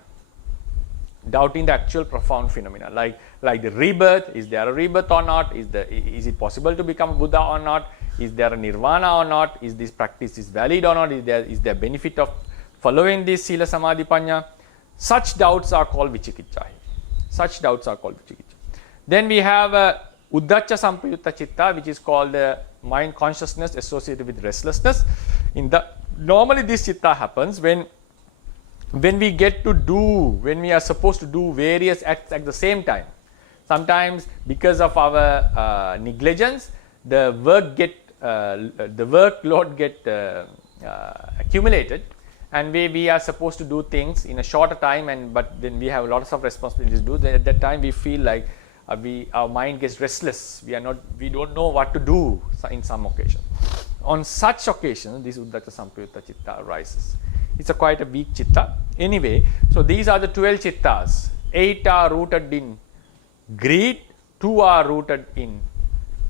Doubting the actual profound phenomena, like the rebirth. Is there a rebirth or not? Is it possible to become a Buddha or not? Is there a nirvana or not? Is this practice valid or not? Is there benefit of following this sila samadhi panya? Such doubts are called vichikicca. Such doubts are called vichikicca. Then we have uddhacca sampayutta chitta, which is called the mind consciousness associated with restlessness. Normally this chitta happens when we are supposed to do various acts at the same time. Sometimes because of our negligence, the workload get accumulated, and we are supposed to do things in a shorter time, but then we have lots of responsibilities to do. Then at that time we feel like our mind gets restless. We don't know what to do in some occasion. On such occasions, this uddhacca sampayutta chitta arises. It's quite a weak chitta. Anyway, so these are the 12 chittas. 8 are rooted in greed, 2 are rooted in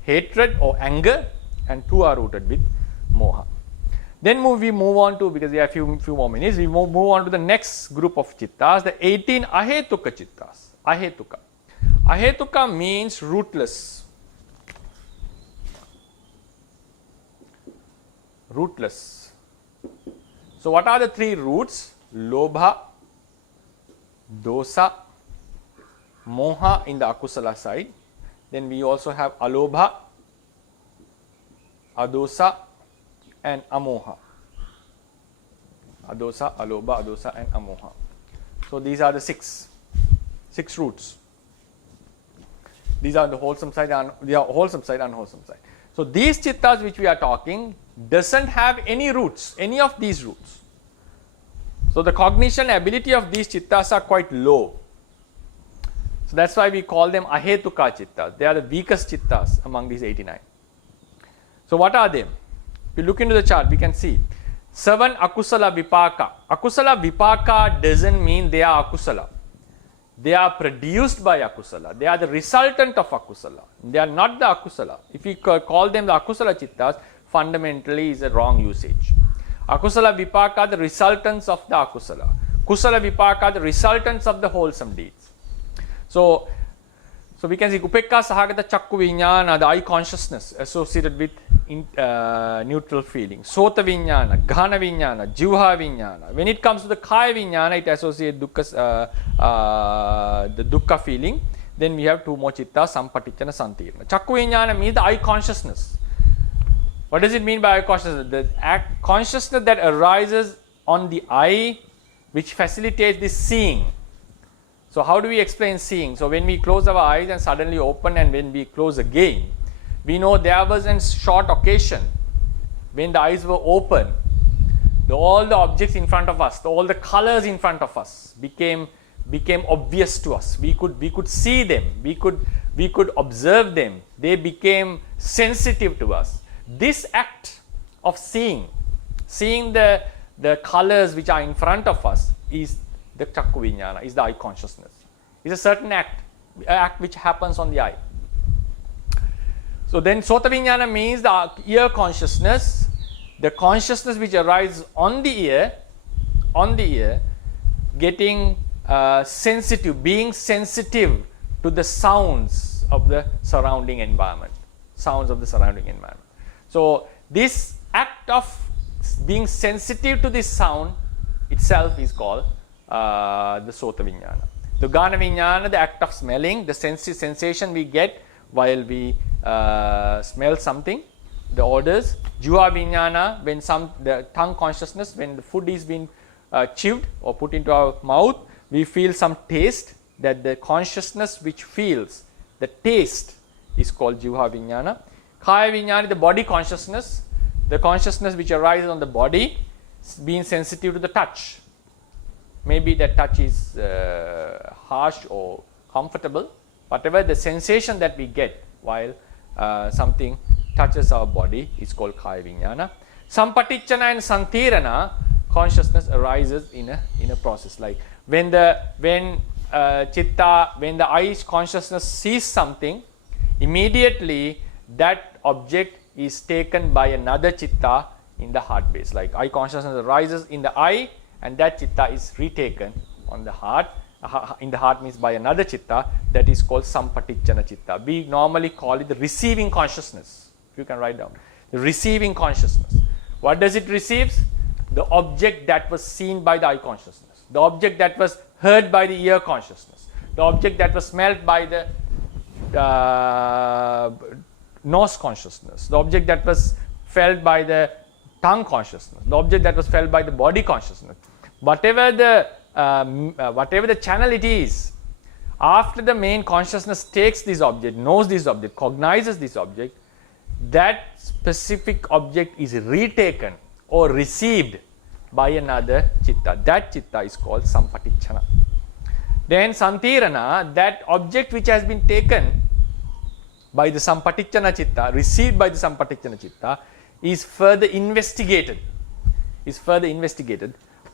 hatred or anger, and 2 are rooted with moha. Then we move on to, because we have few more minutes, we move on to the next group of chittas, the 18 ahetuka chittas. Ahetuka. Ahetuka means rootless. Rootless. So what are the 3 roots? Lobha, dosa, moha in the akusala side. Then we also have alobha, adosa, and amoha. Adosa, alobha, adosa, and amoha. So these are the 6 roots. These are the wholesome side and wholesome side, unwholesome side. So these chittas which we are talking doesn't have any roots, any of these roots. So the cognition ability of these chittas are quite low. So that's why we call them ahetuka chittas. They are the weakest chittas among these 89. So what are they? If you look into the chart, we can see 7 akusala vipaka. Akusala vipaka doesn't mean they are akusala. They are produced by akusala. They are the resultant of akusala. They are not the akusala. If we call them the akusala chittas, fundamentally is a wrong usage. Akusala vipaka are the resultants of the akusala. Kusala vipaka are the resultants of the wholesome deeds. So we can see upekka sahagata chakku viññāna, the eye consciousness associated with neutral feeling. Sota viññāna, ghana viññāna, jivha viññāna. When it comes to the kaya viññāna, it associates the dukkha feeling. Then we have 2 more chittas, sampatichana, santirana. Chakku viññāna means the eye consciousness. What does it mean by eye consciousness? The consciousness that arises on the eye, which facilitates the seeing. So how do we explain seeing? So when we close our eyes and suddenly open, and when we close again, we know there was a short occasion when the eyes were open. All the objects in front of us, all the colors in front of us became obvious to us. We could see them. We could observe them. They became sensitive to us. This act of seeing the colors which are in front of us is the chakku viññāna, is the eye consciousness. It's a certain act which happens on the eye. So then sota viññāna means the ear consciousness, the consciousness which arises on the ear, getting sensitive, being sensitive to the sounds of the surrounding environment. So this act of being sensitive to this sound itself is called the sota viññāna. The ghana viññāna, the act of smelling, the sensation we get while we smell something, the odors. Jivha viññāna, when the tongue consciousness, when the food is being chewed or put into our mouth, we feel some taste. That the consciousness which feels the taste is called jivha viññāna. Kaya viññāna, the body consciousness, the consciousness which arises on the body, being sensitive to the touch. Maybe that touch is harsh or comfortable. Whatever the sensation that we get while something touches our body is called kaya viññāna. Sampatichana and santirana, consciousness arises in a process. Like when the eye's consciousness sees something, immediately that object is taken by another chitta in the heart base. Like eye consciousness arises in the eye, and that chitta is retaken on the heart. In the heart means by another chitta, that is called sampatichana chitta. We normally call it the receiving consciousness. You can write down the receiving consciousness. What does it receive? The object that was seen by the eye consciousness, the object that was heard by the ear consciousness, the object that was smelled by the nose consciousness, the object that was felt by the tongue consciousness, the object that was felt by the body consciousness. Whatever the channel it is, after the main consciousness takes this object, knows this object, cognizes this object, that specific object is retaken or received by another chitta. That chitta is called sampatichana. Then santirana, that object which has been taken by the sampatichana chitta, received by the sampatichana chitta, is further investigated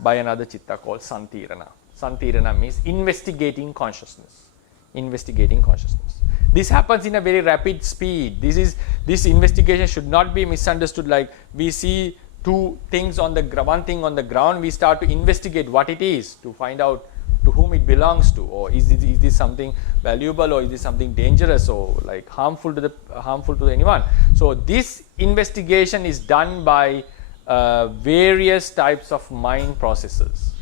by another chitta called santirana. Santirana means investigating consciousness. investigating consciousness. This happens in a very rapid speed. This investigation should not be misunderstood like we see two things on the one thing on the ground, we start to investigate what it is to find out to whom it belongs to, or is this something valuable, or is this something dangerous or like harmful to anyone. So this investigation is done by various types of mind processes.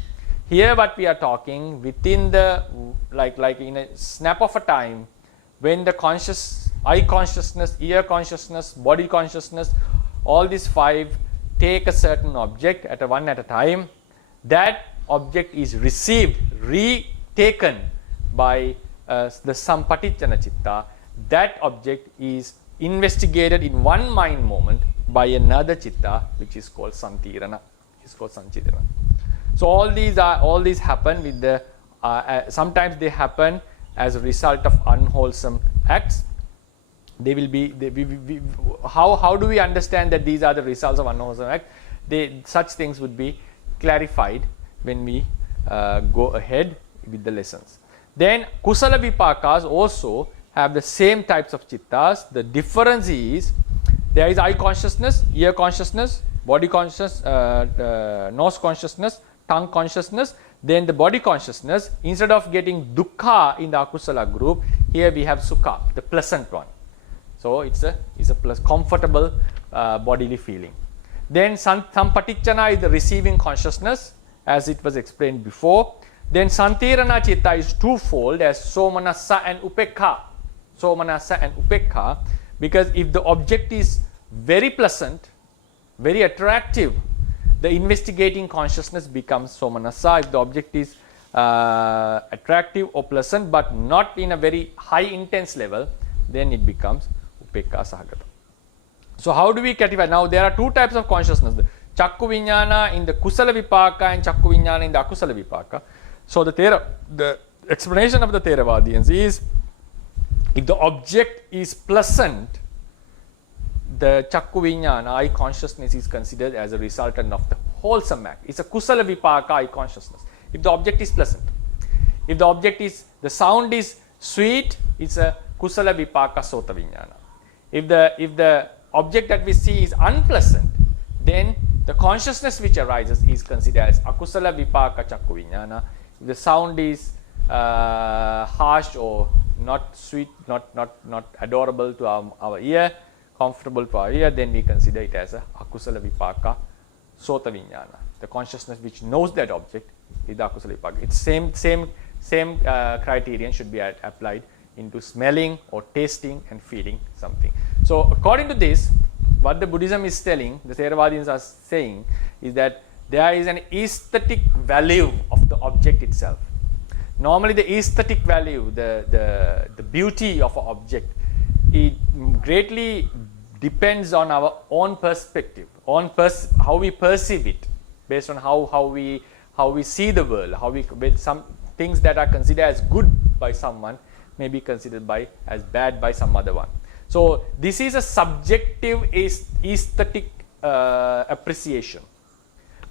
Here what we are talking within the like in a snap of a time, when the eye consciousness, ear consciousness, body consciousness, all these five take a certain object at a time, that object is retaken by the sampatitjana chitta. That object is investigated in one mind moment by another chitta, which is called santirana. So all these happen with the sometimes they happen as a result of unwholesome acts. They will be how do we understand that these are the results of unwholesome act? Such things would be clarified when we go ahead with the lessons. Then kusala vipakas also have the same types of chittas. The difference is there is eye consciousness, ear consciousness, body consciousness, nose consciousness, tongue consciousness. Then the body consciousness, instead of getting dukkha in the akusala group, here we have sukha, the pleasant one. So it's a comfortable bodily feeling. Then sampatitjana is the receiving consciousness, as it was explained before. Then santirana chitta is twofold, as somanassa and upekha. Somanassa and upekha, because if the object is very pleasant, very attractive, the investigating consciousness becomes somanassa. If the object is attractive or pleasant but not in a very high intense level, then it becomes upekha sahagata. So how do we categorize? Now there are two types of consciousness, the chakku vijnana in the kusala vipaka and chakku vijnana in the akusala vipaka. So the explanation of the Theravadians is, if the object is pleasant, the chakku vijnana, eye consciousness, is considered as a resultant of the wholesome act. It's a kusala vipaka eye consciousness. If the object is pleasant, if the sound is sweet, it's a kusala vipaka sota vijnana. If the object that we see is unpleasant, then the consciousness which arises is considered as akusala vipaka chakku vijnana. If the sound is harsh or not sweet, not adorable to our ear, comfortable to our ear, then we consider it as a akusala vipaka sota vijnana. The consciousness which knows that object is the akusala vipaka. It's same criterion should be applied into smelling or tasting and feeling something. So according to this, what the Buddhism is telling, the Theravadians are saying, is that there is an aesthetic value of the object itself. Normally the aesthetic value, the beauty of an object, it greatly depends on our own perspective, on how we perceive it, based on how we see the world, with some things that are considered as good by someone may be considered as bad by some other one. So this is a subjective aesthetic appreciation.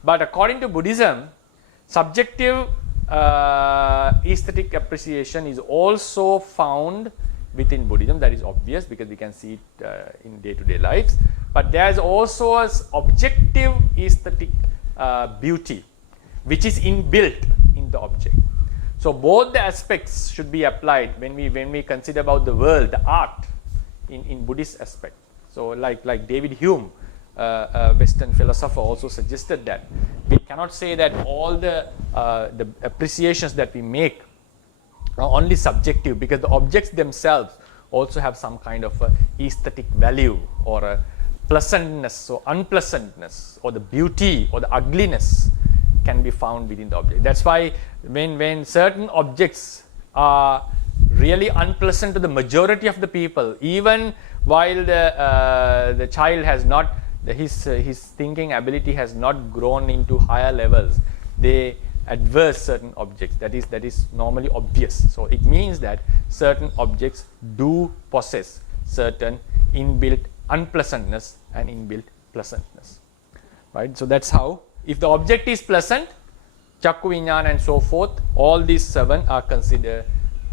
But according to Buddhism, subjective aesthetic appreciation is also found within Buddhism. That is obvious because we can see it in day-to-day lives. But there is also an objective aesthetic beauty which is inbuilt in the object. So both the aspects should be applied when we consider about the world, the art in Buddhist aspect. So like David Hume, a Western philosopher, also suggested that we cannot say that all the appreciations that we make are only subjective, because the objects themselves also have some kind of aesthetic value, or a pleasantness or unpleasantness, or the beauty or the ugliness can be found within the object. That's why when certain objects are really unpleasant to the majority of the people, even while the child has not, his thinking ability has not grown into higher levels, they adverse certain objects. That is normally obvious. So it means that certain objects do possess certain inbuilt unpleasantness and inbuilt pleasantness, right? So that's how, if the object is pleasant, chakku vijnana and so forth, all these seven are considered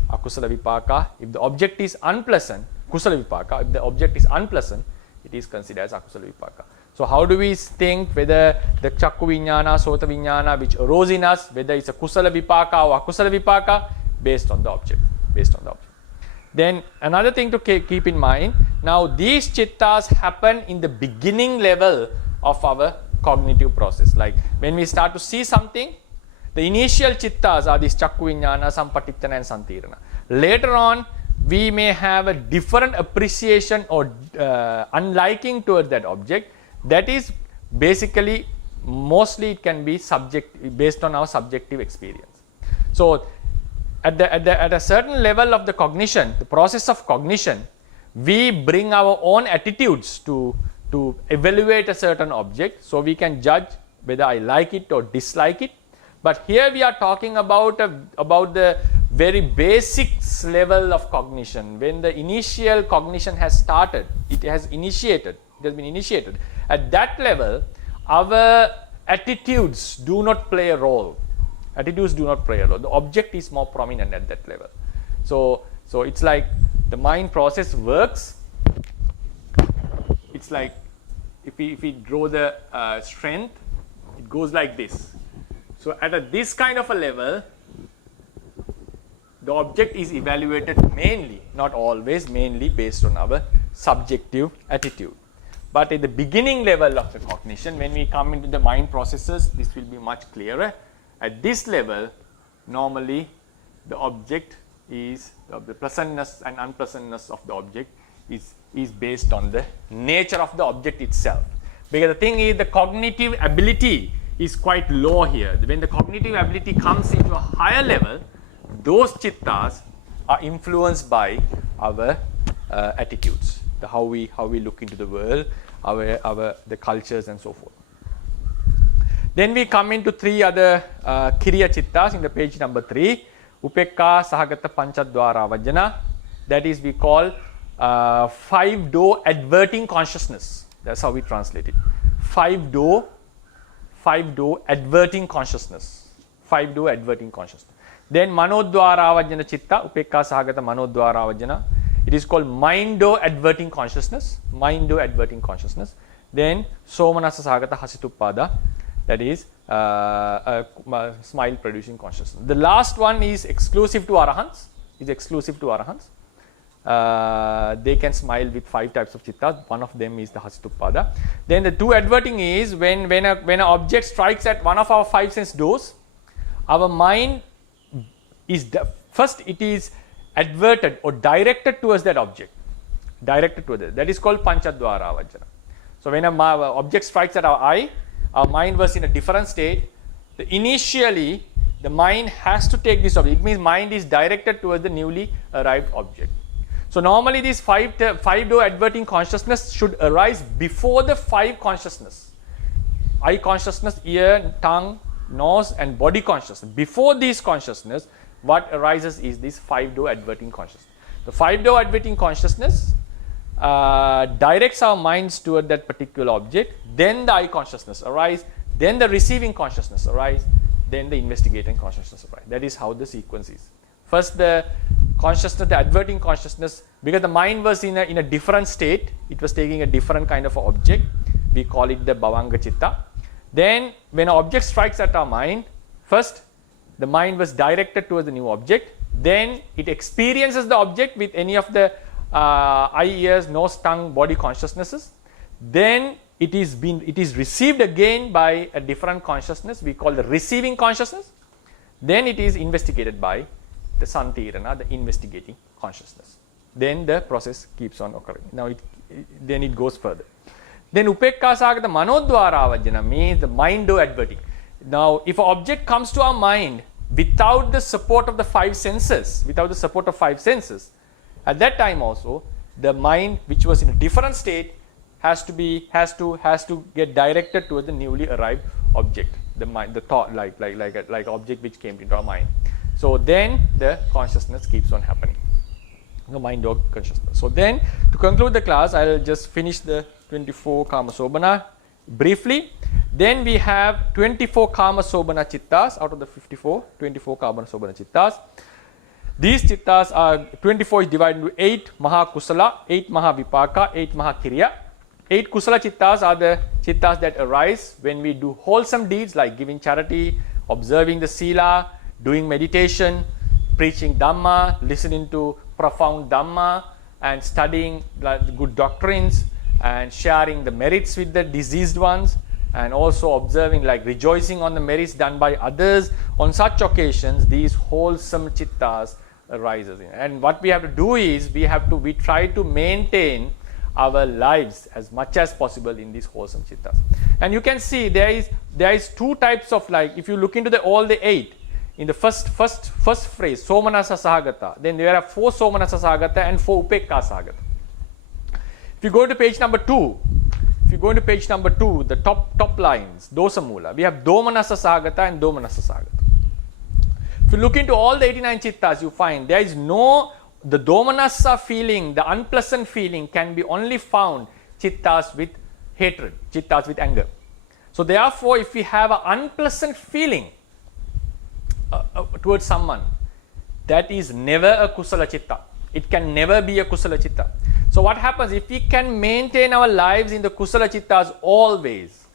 akusala vipaka. If the object is unpleasant, kusala vipaka. If the object is unpleasant, it is considered as akusala vipaka. So how do we think whether the chakku viññāna, sota viññāna which arose in us, whether it's a kusala vipaka or akusala vipaka, based on the object. Then another thing to keep in mind, now these chittas happen in the beginning level of our cognitive process. Like when we start to see something, the initial chittas are these chakku viññāna, sampatittana and santirana. Later on, we may have a different appreciation or unliking towards that object. That is basically, mostly it can be based on our subjective experience. So at a certain level of the cognition, the process of cognition, we bring our own attitudes to evaluate a certain object, so we can judge whether I like it or dislike it. But here we are talking about the very basics level of cognition. When the initial cognition has started, it has been initiated. At that level, our attitudes do not play a role. The object is more prominent at that level. So it's like the mind process works. It's like if we draw the strength, it goes like this. So at this kind of a level, the object is evaluated mainly, not always, mainly based on our subjective attitude. But at the beginning level of the cognition, when we come into the mind processes, this will be much clearer. At this level, normally the object is, the pleasantness and unpleasantness of the object is based on the nature of the object itself. Because the thing is, the cognitive ability is quite low here. When the cognitive ability comes into a higher level, those chittas are influenced by our attitudes, how we look into the world, the cultures and so forth. Then we come into three other Kiriya Chittas in the page number 3. Upekka Sahagata Panchadwara Vajjana. That is, we call 5-door adverting consciousness. That's how we translate it. 5-door adverting consciousness. 5-door adverting consciousness. Then Manodwara Vajjana Chitta. Upekka Sahagata Manodwara Vajjana. It is called mind-door adverting consciousness. Mind-door adverting consciousness. Then Somanasa Sahagata Hasituppada. That is smile producing consciousness. The last one is exclusive to Arahants. They can smile with 5 types of chittas. One of them is the Hasituppada. Then the 2 adverting is when an object strikes at one of our 5 sense doors, our mind is first it is adverted or directed towards that object. That is called Panchadwara Vajjana. So when an object strikes at our eye, our mind was in a different state. Initially, the mind has to take this object. It means mind is directed towards the newly arrived object. So normally these 5-door adverting consciousness should arise before the 5 consciousness. Eye consciousness, ear, tongue, nose and body consciousness. Before these consciousness, what arises is this 5-door adverting consciousness. The 5-door adverting consciousness directs our minds toward that particular object, then the eye consciousness arises, then the receiving consciousness arises, then the investigating consciousness arises. That is how the sequence is. First the consciousness, the adverting consciousness, because the mind was in a different state, it was taking a different kind of object, we call it the Bhavanga Chitta. Then when an object strikes at our mind, first the mind was directed towards the new object, then it experiences the object with any of the eye, ears, nose, tongue, body consciousnesses. Then it is received again by a different consciousness, we call the receiving consciousness. Then it is investigated by the Santirana, the investigating consciousness. Then the process keeps on occurring. Now then it goes further. Then Upekka Sahagata Manodwara Vajjana means the mind-door adverting. Now if an object comes to our mind without the support of the 5 senses, at that time also the mind, which was in a different state, has to get directed towards the newly arrived object, the thought, like object which came into our mind. So then the consciousness keeps on happening, the mind-door consciousness. So then to conclude the class, I'll just finish the 24 Kama Sobhana briefly. Then we have 24 Kama Sobhana Chittas out of the 24 Kama Sobhana Chittas. These chittas are 24 is divided into 8 Maha Kusala, 8 Maha Vipaka, 8 Maha Kiriya. 8 Kusala chittas are the chittas that arise when we do wholesome deeds like giving charity, observing the Sila, doing meditation, preaching Dhamma, listening to profound Dhamma, and studying good doctrines, and sharing the merits with the diseased ones, and also observing, like rejoicing on the merits done by others. On such occasions, these wholesome chittas arises. And what we have to do is, we try to maintain our lives as much as possible in these wholesome chittas. And you can see there is two types of, like, if you look into all the 8, in the first phrase, Somanasa Sahagata, then there are 4 Somanasa Sahagata and 4 Upekka Sahagata. If you go to page number 2, the top lines, Dosamula, we have Domanasa Sahagata and Domanasa Sahagata. If you look into all the 89 chittas, you find there is the Domanasa feeling, the unpleasant feeling can be only found chittas with hatred, chittas with anger. So therefore, if we have an unpleasant feeling towards someone, that is never a Kusala chitta. It can never be a Kusala chitta. So what happens, if we can maintain our lives in the Kusala chittas always,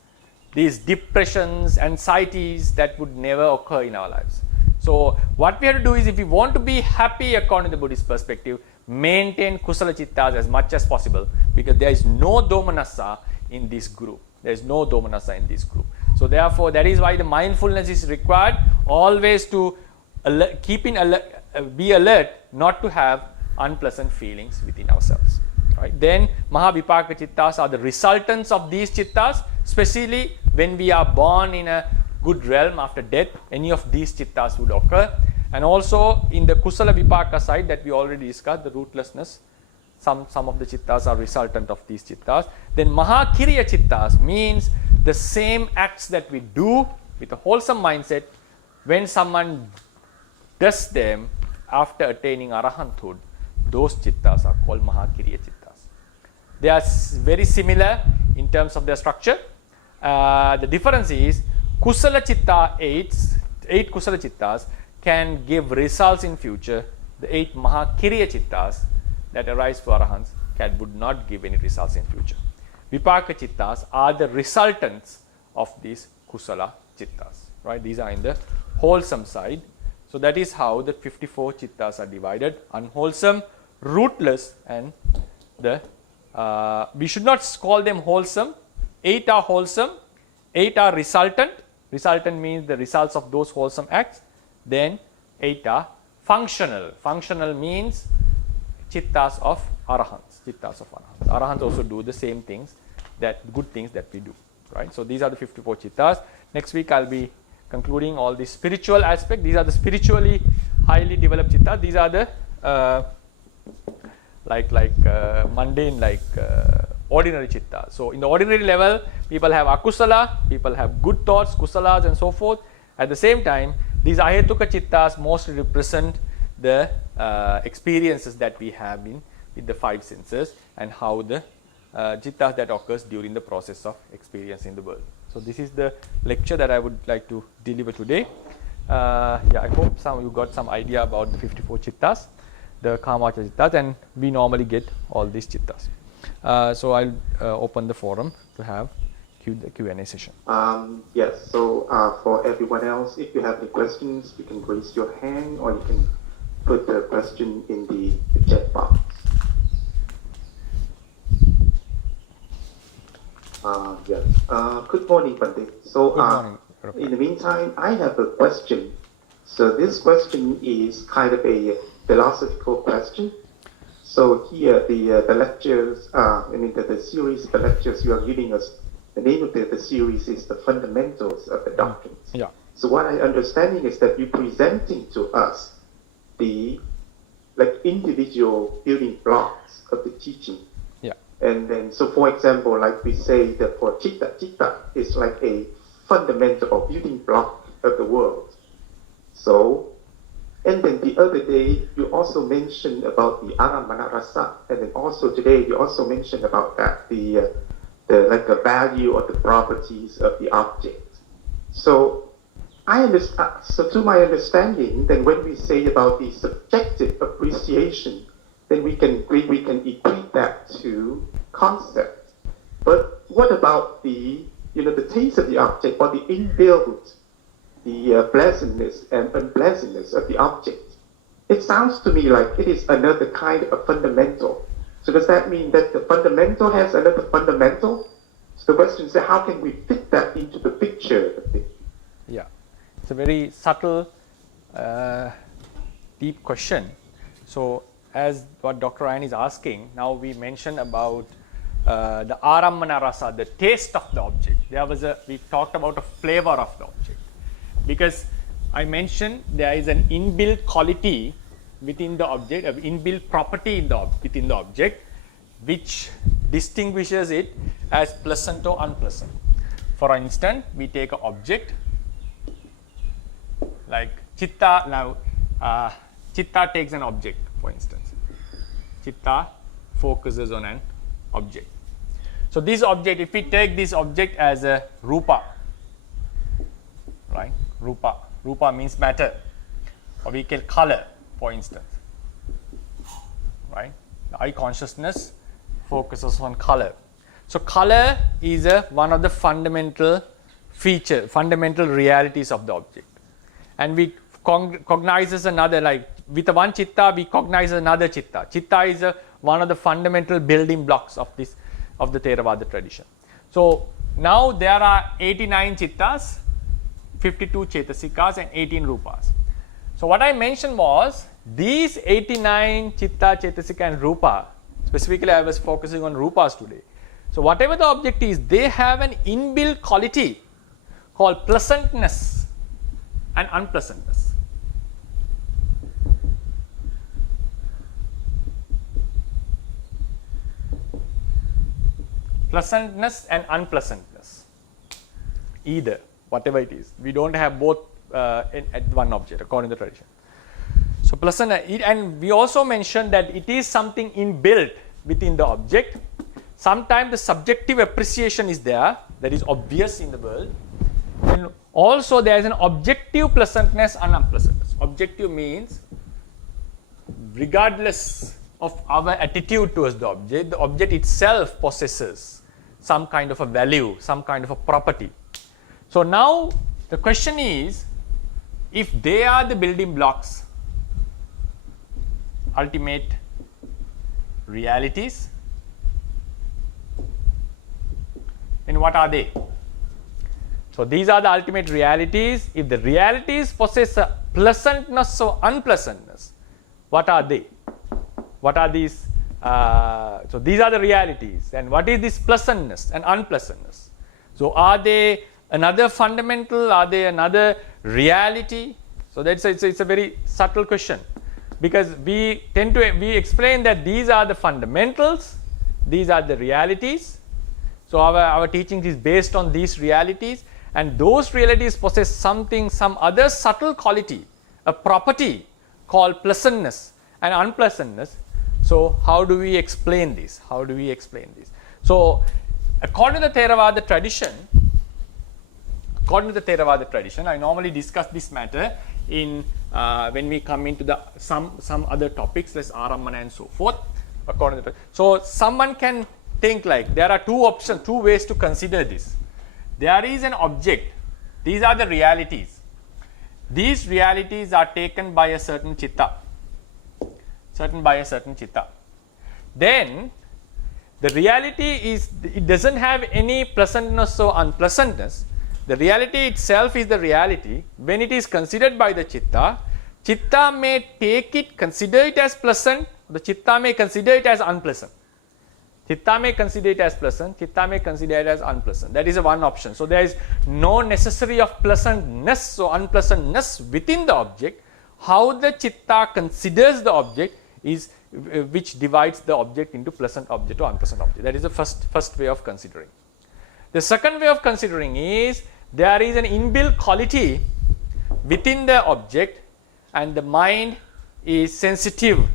these depressions, anxieties, that would never occur in our lives. So what we have to do is, if we want to be happy according to the Buddhist perspective, maintain Kusala chittas as much as possible, because there is no Domanasa in this group. There is no Domanasa in this group. So therefore, that is why the mindfulness is required, always to be alert, not to have unpleasant feelings within ourselves. Right? Then Mahavipaka chittas are the resultants of these chittas, especially when we are born in a good realm after death. Any of these chittas would occur. And also in the Kusala Vipaka side that we already discussed, the rootlessness, some of the chittas are resultant of these chittas. Then Mahakiriya chittas means the same acts that we do with a wholesome mindset, when someone does them after attaining arahanthood, those chittas are called Mahakiriya chittas. They are very similar in terms of their structure. The difference is Kusala chitta 8 Kusala chittas can give results in future. The 8 Mahakiriya chittas that arise for arahants would not give any results in future. Vipaka chittas are the resultants of these Kusala chittas. Right? These are in the wholesome side. So that is how the 54 chittas are divided: unwholesome, rootless, and we should not call them wholesome. 8 are wholesome, 8 are resultant. Resultant means the results of those wholesome acts. Then 8 are functional. Functional means chittas of arahants. Arahants also do the same things, good things that we do. Right? So these are the 54 chittas. Next week I'll be concluding all the spiritual aspect. These are the spiritually highly developed chittas. These are the mundane, ordinary chitta. So in the ordinary level, people have akusala, people have good thoughts, kusalas, and so forth. At the same time, these ahetuka chittas mostly represent the experiences that we have with the 5 senses, and how the chittas that occurs during the process of experiencing the world. So this is the lecture that I would like to deliver today. I hope you got some idea about the 54 chittas, the Kamacha chittas, and we normally get all these chittas. So I'll open the forum to have the Q&A session. Yes, so for everyone else, if you have any questions, you can raise your hand, or you can put the question in the chat box. Yes. Good morning, Pandit. So Good morning. In the meantime, I have a question. So this question is kind of a philosophical question. So here, the lectures, the series of the lectures you are giving us, the name of the series is The Fundamentals of the Doctrines. Yeah. So what I'm understanding is that you're presenting to us the individual building blocks of the teaching. Yeah. And then, so for example, like we say that for chitta is like a fundamental or building block of the world. So, and then the other day, you also mentioned about the aramana rasa, and then also today, you also mentioned about that, the value or the properties of the object. So, I understand, so to my understanding, then when we say about the subjective appreciation, then we can equate that to concept. But what about the taste of the object, or the inbuilt, the pleasantness and unpleasantness of the object? It sounds to me like it is another kind of fundamental. So does that mean that the fundamental has another fundamental? So the question is, how can we fit that into the picture of the thing? Yeah, it's a very subtle, deep question. So as what Dr. Ryan is asking, now we mentioned about the arammana rasa, the taste of the object. We talked about a flavor of the object, because I mentioned there is an inbuilt quality within the object, an inbuilt property within the object, which distinguishes it as pleasant or unpleasant. For instance, we take an object like chitta. Now, chitta takes an object, for instance. Chitta focuses on an object. So this object, if we take this object as a rupa, right? Rupa means matter, or we call color, for instance, right? The eye consciousness focuses on color. So color is one of the fundamental realities of the object, and we cognizes another, like with one chitta we cognize another chitta. Chitta is one of the fundamental building blocks of the Theravada tradition. So now there are 89 chittas, 52 chetasikas and 18 rupas. So what I mentioned was these 89 chitta, chetasika and rupa, specifically I was focusing on rupas today. So whatever the object is, they have an inbuilt quality called pleasantness and unpleasantness. Pleasantness and unpleasantness, either, whatever it is. We don't have both at one object according to the tradition. So pleasant, and we also mentioned that it is something inbuilt within the object. Sometimes the subjective appreciation is there, that is obvious in the world. And also there is an objective pleasantness and unpleasantness. Objective means regardless of our attitude towards the object itself possesses some kind of a value, some kind of a property. So now the question is, if they are the building blocks, ultimate realities, then what are they? So these are the ultimate realities. If the realities possess a pleasantness or unpleasantness, what are they? What are these? So these are the realities. And what is this pleasantness and unpleasantness? So are they another fundamental? Are they another reality? So it's a very subtle question, because we explain that these are the fundamentals, these are the realities. So our teaching is based on these realities, and those realities possess some other subtle quality, a property called pleasantness and unpleasantness. So how do we explain this? So according to the Theravada tradition, I normally discuss this matter in when we come into the some other topics, like Arammana and so forth. So someone can think like there are two ways to consider this. There is an object. These are the realities. These realities are taken by a certain chitta. Then the reality is, it doesn't have any pleasantness or unpleasantness. The reality itself is the reality. When it is considered by the chitta may consider it as pleasant, the chitta may consider it as unpleasant. Chitta may consider it as pleasant, chitta may consider it as unpleasant. That is one option. So there is no necessary of pleasantness or unpleasantness within the object. How the chitta considers the object is which divides the object into pleasant object or unpleasant object. That is the first way of considering. The second way of considering is there is an inbuilt quality within the object, and the mind is sensitive.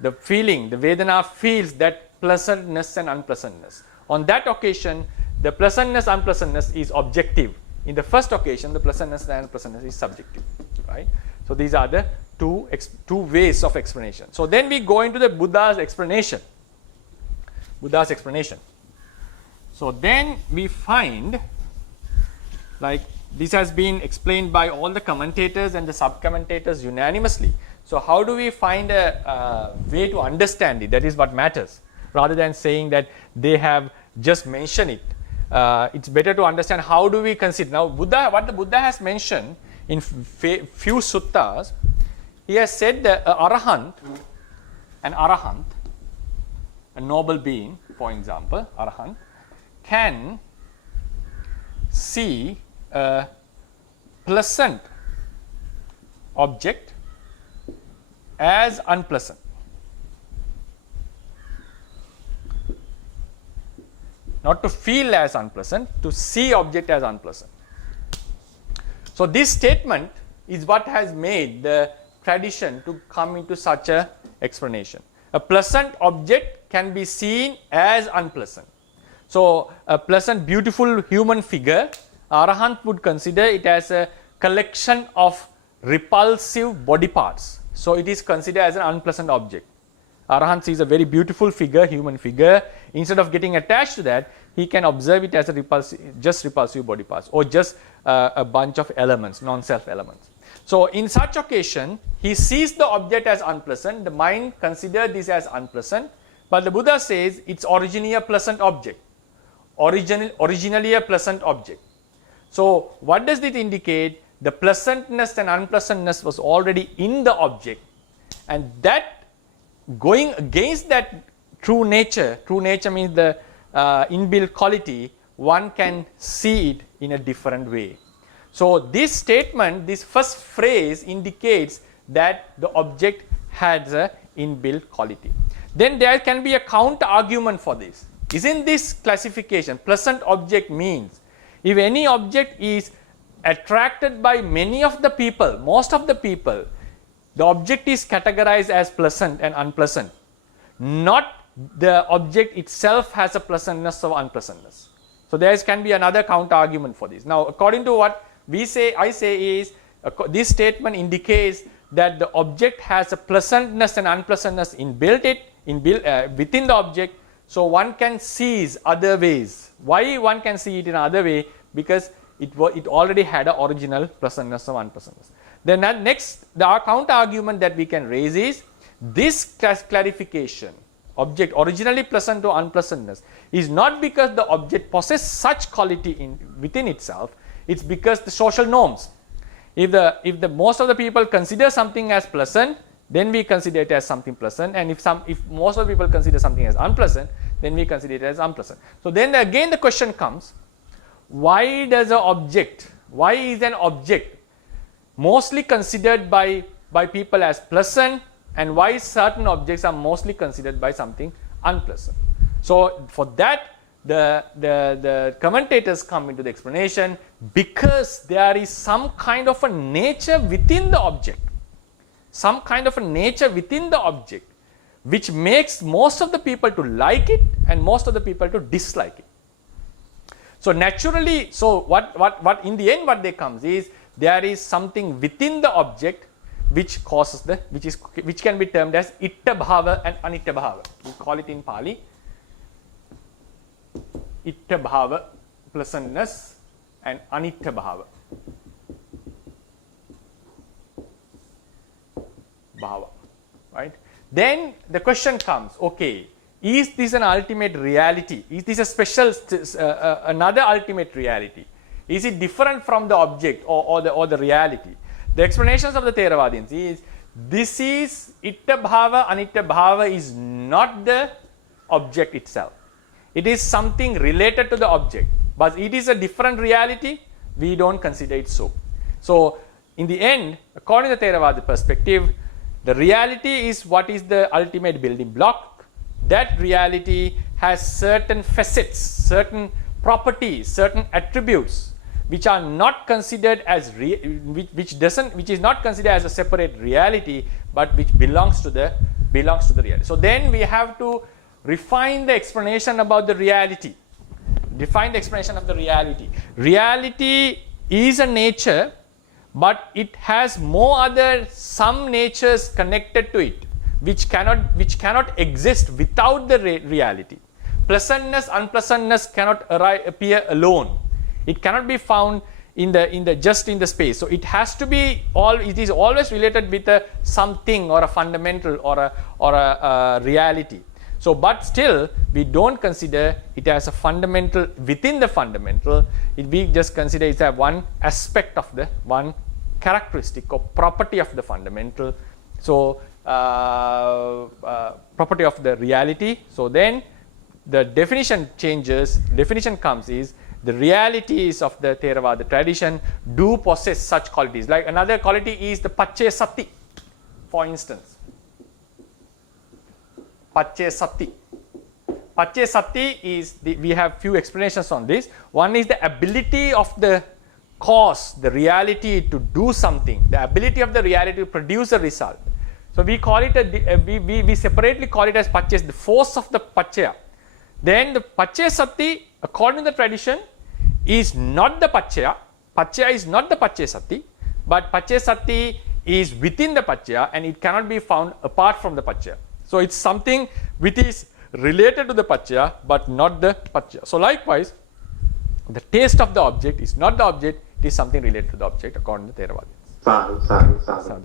The Vedana feels that pleasantness and unpleasantness. On that occasion, the pleasantness, unpleasantness is objective. in the first occasion, the pleasantness and unpleasantness is subjective, right? So these are the two ways of explanation. So then we go into the Buddha's explanation. Buddha's explanation. So then we find, like, this has been explained by all the commentators and the sub-commentators unanimously. So how do we find a way to understand it? That is what matters. Rather than saying that they have just mentioned it, it's better to understand how do we consider. Now, what the Buddha has mentioned in few suttas, he has said that an arahant, a noble being, for example, arahant, can see a pleasant object as unpleasant. Not to feel as unpleasant, to see object as unpleasant. So this statement is what has made the tradition to come into such a explanation. A pleasant object can be seen as unpleasant. So a pleasant, beautiful human figure, Arahant would consider it as a collection of repulsive body parts. So it is considered as an unpleasant object. Arahant sees a very beautiful figure, human figure. Instead of getting attached to that, he can observe it as a repulsive body parts, or just a bunch of elements, non-self elements. So in such occasion, he sees the object as unpleasant. The mind considers this as unpleasant, but the Buddha says it's originally a pleasant object. Originally a pleasant object. So what does it indicate? The pleasantness and unpleasantness was already in the object, and that going against that true nature means the inbuilt quality, one can see it in a different way. So this statement, this first phrase indicates that the object has an inbuilt quality. Then there can be a counter argument for this. Isn't this classification, pleasant object means, if any object is attracted by many of the people, most of the people, the object is categorized as pleasant and unpleasant. Not the object itself has a pleasantness or unpleasantness. So there can be another counter argument for this. Now, according to what I say is, this statement indicates that the object has a pleasantness and unpleasantness within the object. So one can see other ways. Why one can see it in another way? Because it already had an original pleasantness or unpleasantness. Then next, the counter argument that we can raise is this clarification, object originally pleasant or unpleasantness, is not because the object possesses such quality within itself. It's because the social norms. If the most of the people consider something as pleasant, then we consider it as something pleasant, and if most of the people consider something as unpleasant, then we consider it as unpleasant. So then again the question comes, why is an object mostly considered by people as pleasant, and why certain objects are mostly considered by something unpleasant? So for that, the commentators come into the explanation, because there is some kind of a nature within the object, which makes most of the people to like it and most of the people to dislike it. So naturally, what in the end what there comes is, there is something within the object which causes which can be termed as itta bhava and anitta bhava. We call it in Pali itta bhava, pleasantness, and anitta bhava, right? Then the question comes, okay, is this an ultimate reality? Is this a special another ultimate reality? Is it different from the object or the reality? The explanations of the Theravadians is, this is itta bhava, anitta bhava is not the object itself. It is something related to the object, but it is a different reality. We don't consider it so. So in the end, according to the Theravada perspective, the reality is what is the ultimate building block. That reality has certain facets, certain properties, certain attributes, which are not considered as which is not considered as a separate reality, but which belongs to the reality. So then we have to refine the explanation about the reality. Define the explanation of the reality. Reality is a nature, but it has some natures connected to it, which cannot exist without the reality. Pleasantness, unpleasantness cannot appear alone. It cannot be found in the space. So it has to be it is always related with a something or a fundamental or a reality. So, but still we don't consider it as a fundamental within the fundamental. We just consider it as one aspect of the one characteristic or property of the fundamental. So property of the reality. So then the definition changes. Definition comes is the realities of the Theravada tradition do possess such qualities. Like another quality is the Paccaya Sati, for instance. Paccaya Sati. Paccaya Sati is, we have few explanations on this. One is the ability of the cause, the reality to do something, the ability of the reality to produce a result. So we call it, we separately call it as Paccaya, the force of the Paccaya. Then the Paccaya Sati, according to the tradition, is not the Paccaya. Paccaya is not the Paccaya Sati, but Paccaya Sati is within the Paccaya and it cannot be found apart from the Paccaya. So it's something which is related to the Paccaya but not the Paccaya. So likewise, the taste of the object is not the object, it is something related to the object according to Theravada. Sadhu.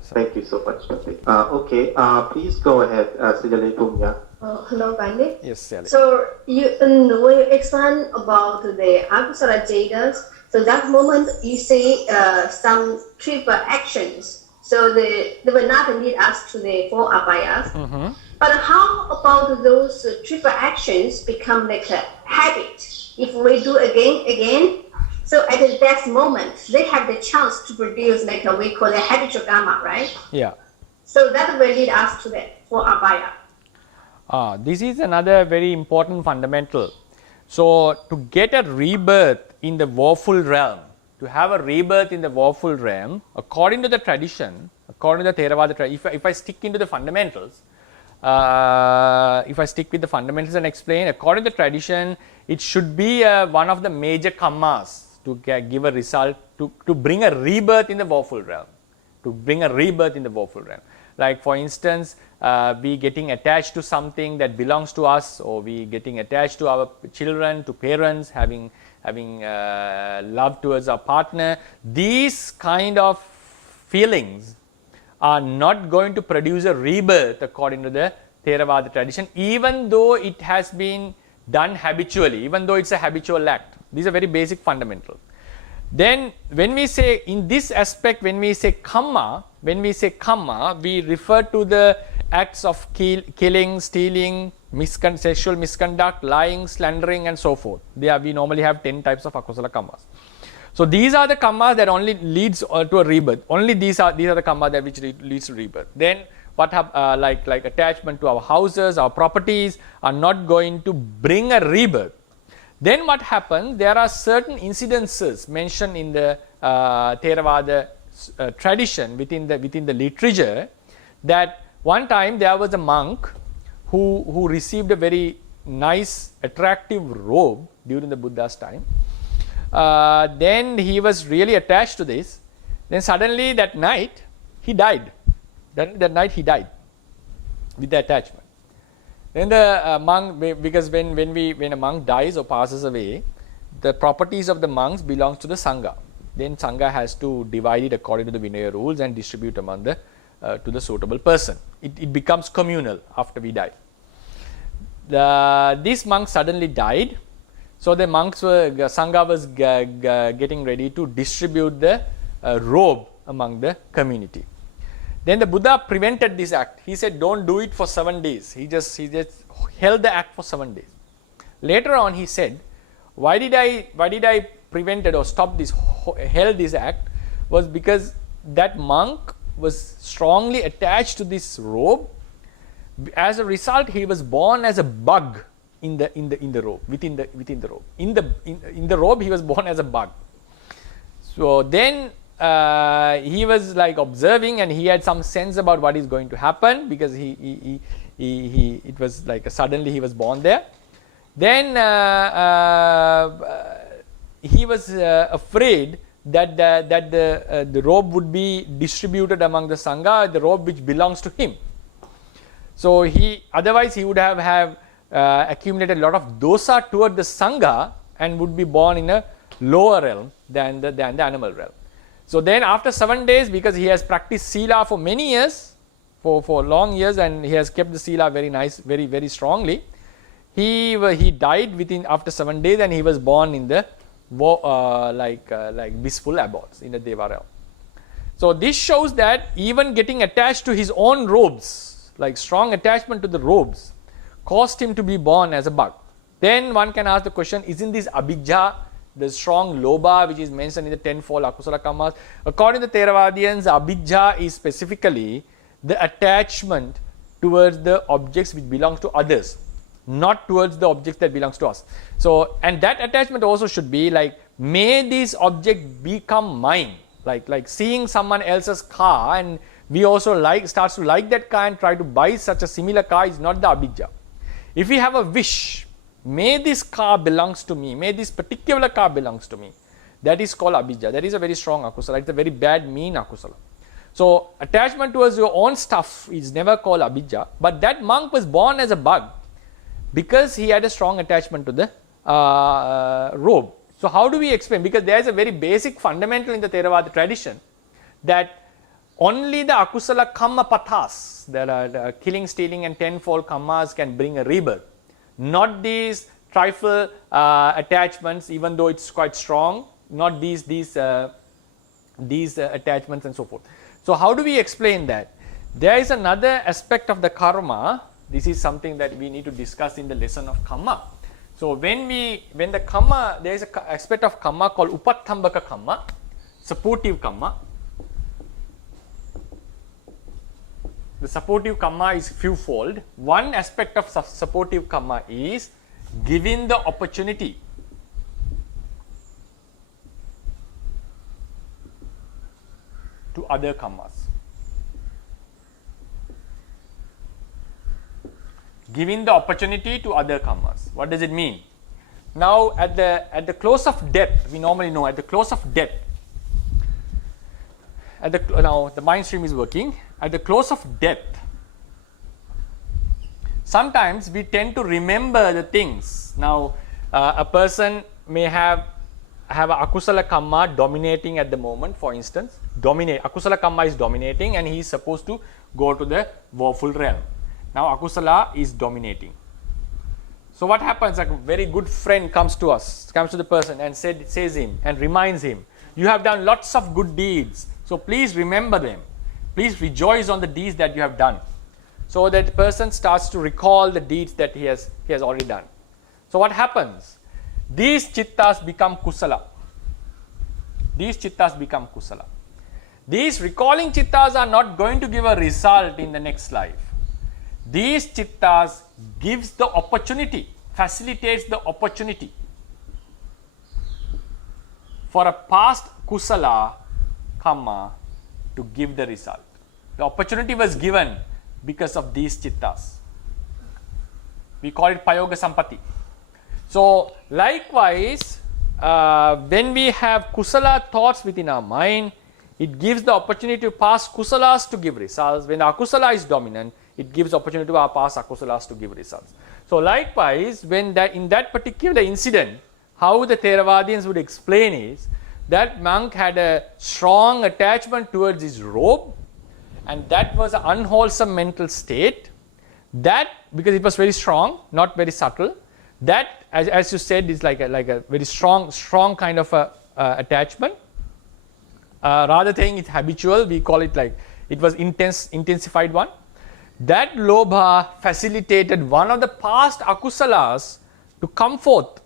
Thank you so much. Okay, please go ahead, Sijale Punya. Hello, Pandit. Yes, Sally. So you when you explain about the Akusala Jadas, so that moment you say some triple actions. So they will not lead us to the four abhayas. Mm-hmm. But how about those triple actions become like a habit? If we do again, so at that moment they have the chance to produce like we call it habitual karma, right? Yeah. So that will lead us to the four abhaya. This is another very important fundamental. So to get a rebirth in the woeful realm, to have a rebirth in the woeful realm, according to the tradition, according to the Theravada tradition, if I stick into the fundamentals, if I stick with the fundamentals and explain, according to the tradition, it should be one of the major kammas to give a result, to bring a rebirth in the woeful realm, to bring a rebirth in the woeful realm. Like for instance, we getting attached to something that belongs to us, or we getting attached to our children, to parents, having love towards our partner. These kind of feelings are not going to produce a rebirth according to the Theravada tradition, even though it has been done habitually, even though it's a habitual act. These are very basic fundamental. Then when we say in this aspect, when we say kamma, we refer to the acts of killing, stealing, sexual misconduct, lying, slandering and so forth. We normally have 10 types of akusala kammas. So these are the kammas that only leads to a rebirth. Only these are the kammas that which leads to rebirth. Then what like attachment to our houses, our properties are not going to bring a rebirth. Then what happens? There are certain incidences mentioned in the Theravada tradition within the literature, that one time there was a monk who received a very nice, attractive robe during the Buddha's time. Then he was really attached to this. Then suddenly that night he died. That night he died with the attachment. Then the monk, because when a monk dies or passes away, the properties of the monks belongs to the Sangha. Then Sangha has to divide it according to the Vinaya rules and distribute among the to the suitable person. It becomes communal after we die. This monk suddenly died, so the Sangha was getting ready to distribute the robe among the community. Then the Buddha prevented this act. He said, don't do it for 7 days. He just held the act for 7 days. Later on he said, why did I prevent it or stop this, held this act, was because that monk was strongly attached to this robe. As a result, he was born as a bug in the robe, within the robe. In the robe he was born as a bug. So then he was like observing, and he had some sense about what is going to happen, because it was like suddenly he was born there. Then he was afraid that the robe would be distributed among the Sangha, the robe which belongs to him. So otherwise he would have accumulated a lot of dosa toward the Sangha and would be born in a lower realm than the animal realm. So then after 7 days, because he has practiced Sila for many years, for long years, and he has kept the Sila very nice, very, very strongly, he died after 7 days, and he was born in the like blissful abodes in the Deva realm. So this shows that even getting attached to his own robes, like strong attachment to the robes, caused him to be born as a bug. Then one can ask the question, isn't this abhijja, the strong lobha which is mentioned in the tenfold akusala kammas? According to Theravadians, abhijja is specifically the attachment towards the objects which belongs to others, not towards the objects that belongs to us. So, and that attachment also should be like, may this object become mine, like seeing someone else's car and we also starts to like that car and try to buy such a similar car is not the abhijja. If we have a wish, may this car belongs to me, may this particular car belongs to me, that is called abhijja. That is a very strong akusala. It's a very bad, mean akusala. So attachment towards your own stuff is never called abhijja, but that monk was born as a bug because he had a strong attachment to the robe. So how do we explain? Because there is a very basic fundamental in the Theravada tradition that only the akusala kamma pathas, there are killing, stealing and tenfold kammas can bring a rebirth. Not these trifle attachments, even though it's quite strong, not these attachments and so forth. So how do we explain that? There is another aspect of the karma. This is something that we need to discuss in the lesson of kamma. So when the kamma, there is an aspect of kamma called upathambaka kamma, supportive kamma. The supportive kamma is fewfold. One aspect of supportive kamma is giving the opportunity to other kammas. Giving the opportunity to other kammas. What does it mean? Now at the close of death, we normally know at the close of death, now the mind stream is working. At the close of death, sometimes we tend to remember the things. Now a person may have a akusala kamma dominating at the moment, for instance. Akusala kamma is dominating and he is supposed to go to the woeful realm. Now akusala is dominating. So what happens? A very good friend comes to the person and says him and reminds him, you have done lots of good deeds, so please remember them. Please rejoice on the deeds that you have done. So that person starts to recall the deeds that he has already done. So what happens? These chittas become kusala. These chittas become kusala. These recalling chittas are not going to give a result in the next life. These chittas gives the opportunity, facilitates the opportunity for a past kusala kamma to give the result. The opportunity was given because of these chittas. We call it payoga sampati. So likewise, when we have kusala thoughts within our mind, it gives the opportunity to past kusalas to give results. When akusala is dominant, it gives opportunity to our past akusalas to give results. So likewise, when in that particular incident, how the Theravadians would explain is, that monk had a strong attachment towards his robe, and that was an unwholesome mental state. That, because it was very strong, not very subtle, that, as you said, is like a very strong kind of attachment. Rather than it's habitual, we call it like it was intensified one. That lobha facilitated one of the past akusalas to come forth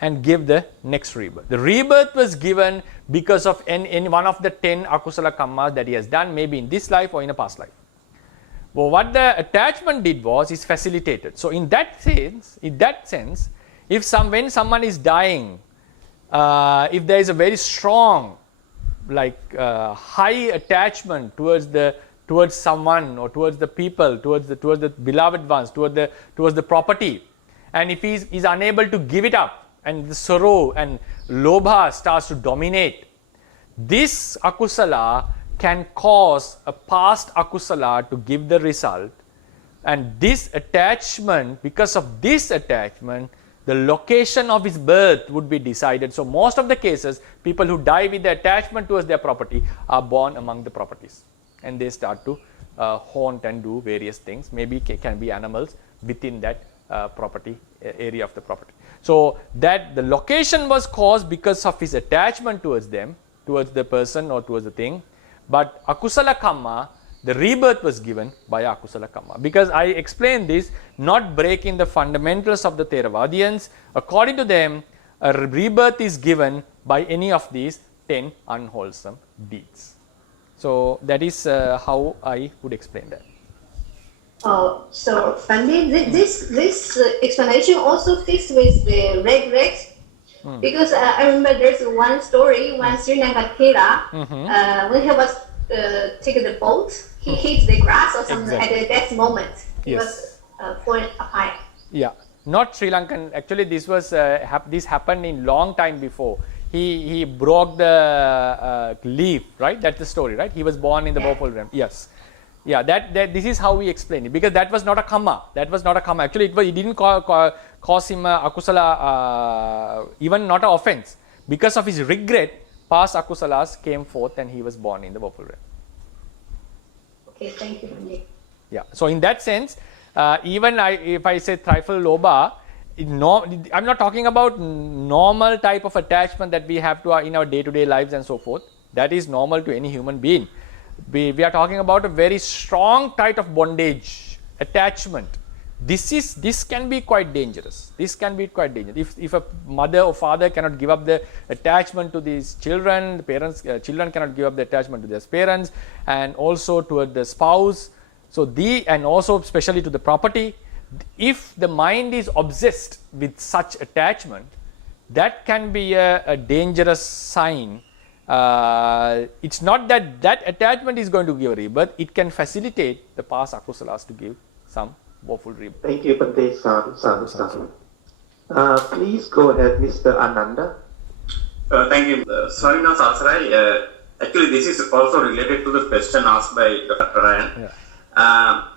and give the next rebirth. The rebirth was given because of in one of the 10 akusala kammas that he has done, maybe in this life or in a past life. Well, what the attachment did was is facilitated. So in that sense, when someone is dying, if there is a very strong, high attachment towards someone or towards the people, towards the beloved ones, towards the property, and if he is unable to give it up, and the sorrow and lobha starts to dominate, this akusala can cause a past akusala to give the result, and this attachment, because of this attachment, the location of his birth would be decided. So most of the cases, people who die with the attachment towards their property are born among the properties, and they start to haunt and do various things. Maybe can be animals within that property area of the property. So that the location was caused because of his attachment towards them, towards the person or towards the thing. But akusala kamma, the rebirth was given by akusala kamma. Because I explained this, not breaking the fundamentals of the Theravadians. According to them, a rebirth is given by any of these 10 unwholesome deeds. So that is how I would explain that. Oh, so Pandit, this explanation also fits with the regrets. Because I remember there's one story, one Sri Lankan Kera, when he was taking the boat, he hit the grass or something. Exactly. At that moment. He Yes. was falling apart. Yeah, not Sri Lankan. Actually, this was this happened in long time before. He broke the leaf, right? That's the story, right? He was born in the woeful realm. Yes. Yeah, that this is how we explain it, because that was not a kamma. That was not a kamma. Actually, it didn't cause him akusala, even not an offense. Because of his regret, past akusalas came forth, and he was born in the woeful realm. Okay, thank you, Pandit. Yeah. So in that sense, even if I say trifle loba, I'm not talking about normal type of attachment that we have to in our day-to-day lives and so forth. That is normal to any human being. We are talking about a very strong type of bondage, attachment. This can be quite dangerous. This can be quite dangerous. If a mother or father cannot give up the attachment to these children, the parents, children cannot give up the attachment to their parents, and also toward the spouse. So and also especially to the property. If the mind is obsessed with such attachment, that can be a dangerous sign. It's not that attachment is going to give a rebirth. It can facilitate the past akusalas to give some woeful rebirth. Thank you, Pandit. Sadhu. Please go ahead, Mr. Ananda. Thank you. Sorry, no, Sasrai. Actually, this is also related to the question asked by Dr. Ryan. Yeah.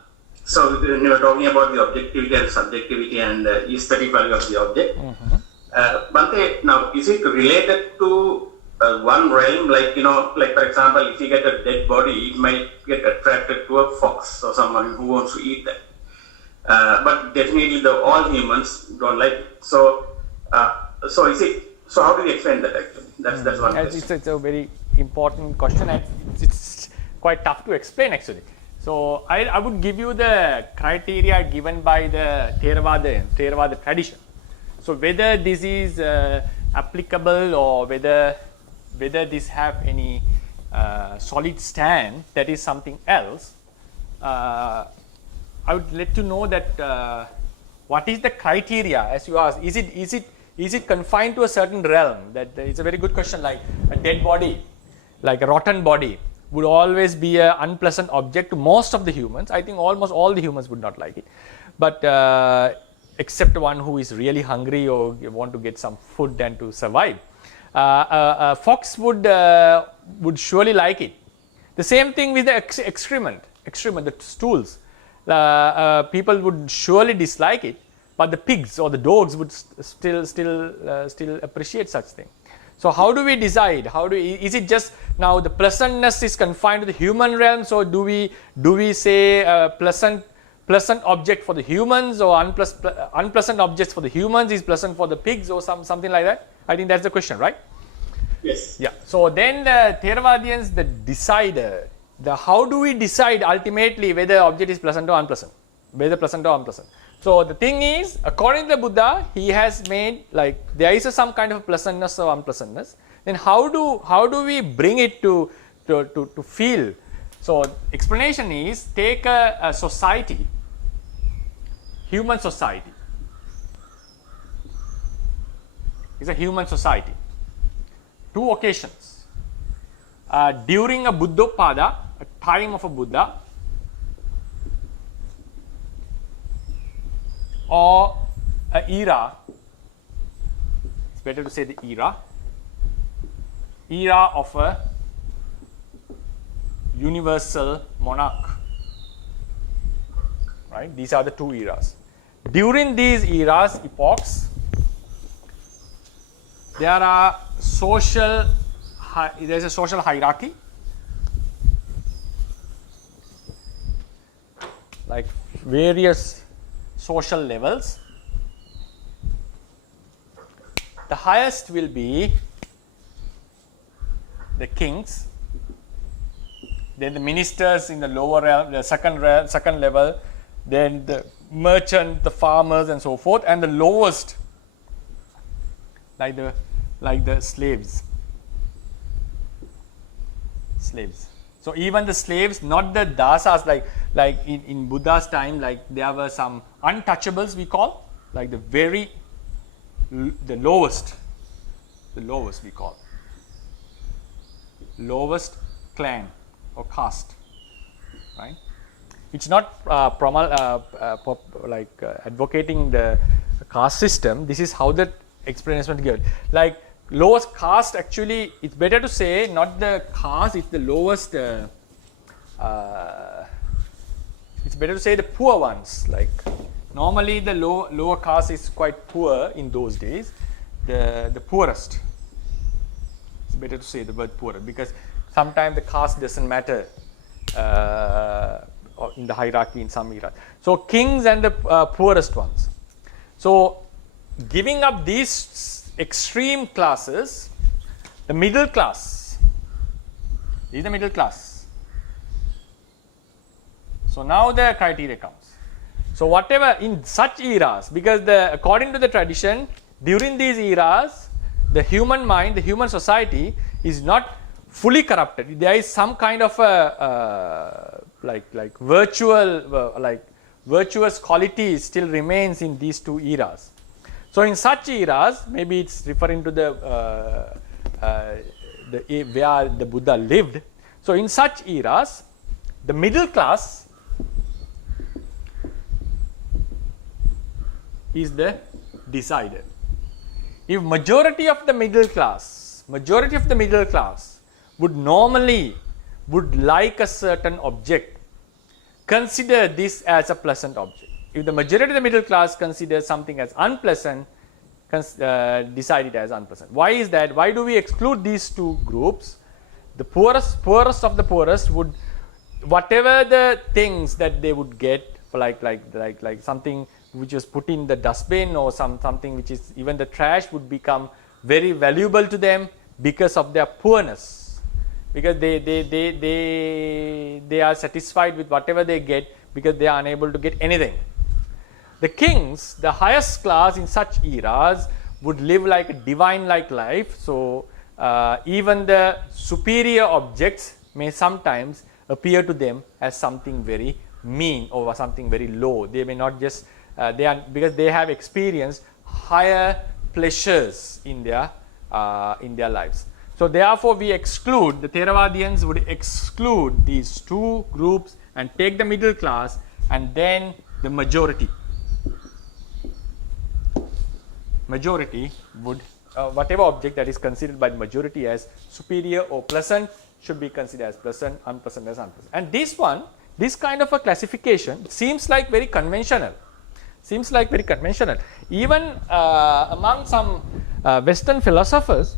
So, when you were talking about the objectivity and subjectivity and the aesthetic value of the object, Bhante, now, is it related to one realm, like, like for example, if you get a dead body, it might get attracted to a fox or someone who wants to eat that. But definitely all humans don't like it. So how do you explain that actually? That's one question. It's a very important question, and it's quite tough to explain actually. So I would give you the criteria given by the Theravada tradition. So whether this is applicable or whether this have any solid stand, that is something else. I would let you know that what is the criteria, as you asked. Is it confined to a certain realm? That it's a very good question. Like a dead body, like a rotten body, would always be an unpleasant object to most of the humans. I think almost all the humans would not like it, but except one who is really hungry or want to get some food and to survive. A fox would surely like it. The same thing with the excrement, the stools. People would surely dislike it, but the pigs or the dogs would still appreciate such thing. So how do we decide? Is it just now the pleasantness is confined to the human realm? So do we say pleasant object for the humans, or unpleasant objects for the humans is pleasant for the pigs, or something like that? I think that's the question, right? Yes. Yeah. So then the Theravadians, the decider, how do we decide ultimately whether object is pleasant or unpleasant, whether pleasant or unpleasant? So the thing is, according to the Buddha, he has made like there is some kind of pleasantness or unpleasantness. Then how do we bring it to feel? So explanation is, take a society, human society. It's a human society. Two occasions. During a Buddhopada, a time of a Buddha, or an era, it's better to say the era, era of a universal monarch. Right? These are the two eras. During these eras, epochs, there are there is a social hierarchy, like various social levels. The highest will be the kings, then the ministers in the lower realm, the second level, then the merchant, the farmers, and so forth, and the lowest, like the slaves. So even the slaves, not the dasas, like in Buddha's time, like there were some untouchables we call, like the lowest we call, lowest clan or caste, right? It's not advocating the caste system. This is how the explanation is given. Like lowest caste, actually, it's better to say not the caste, it's the lowest. It's better to say the poor ones. Like normally, the lower caste is quite poor in those days. The poorest. It's better to say the word poorer because sometimes the caste doesn't matter in the hierarchy in some eras. So kings and the poorest ones. So giving up these extreme classes, the middle class is the middle class. So now the criteria comes. So whatever in such eras, because according to the tradition, during these eras, the human mind, the human society is not fully corrupted. There is some kind of a virtuous quality still remains in these two eras. So in such eras, maybe it's referring to where the Buddha lived. So in such eras, the middle class is the decider. If majority of the middle class would like a certain object, consider this as a pleasant object. If the majority of the middle class considers something as unpleasant, decide it as unpleasant. Why is that? Why do we exclude these two groups? The poorest of the poorest would, whatever the things that they would get, like something which is put in the dustbin or something which is even the trash would become very valuable to them because of their poorness. Because they are satisfied with whatever they get because they are unable to get anything. The kings, the highest class in such eras, would live like a divine-like life. So even the superior objects may sometimes appear to them as something very mean or something very low. They may not just because they have experienced higher pleasures in their lives. So therefore, we exclude, the Theravadians would exclude these two groups and take the middle class and then the majority. Majority would, whatever object that is considered by the majority as superior or pleasant should be considered as pleasant, unpleasant as unpleasant. And this kind of a classification seems like very conventional. Even among some Western philosophers,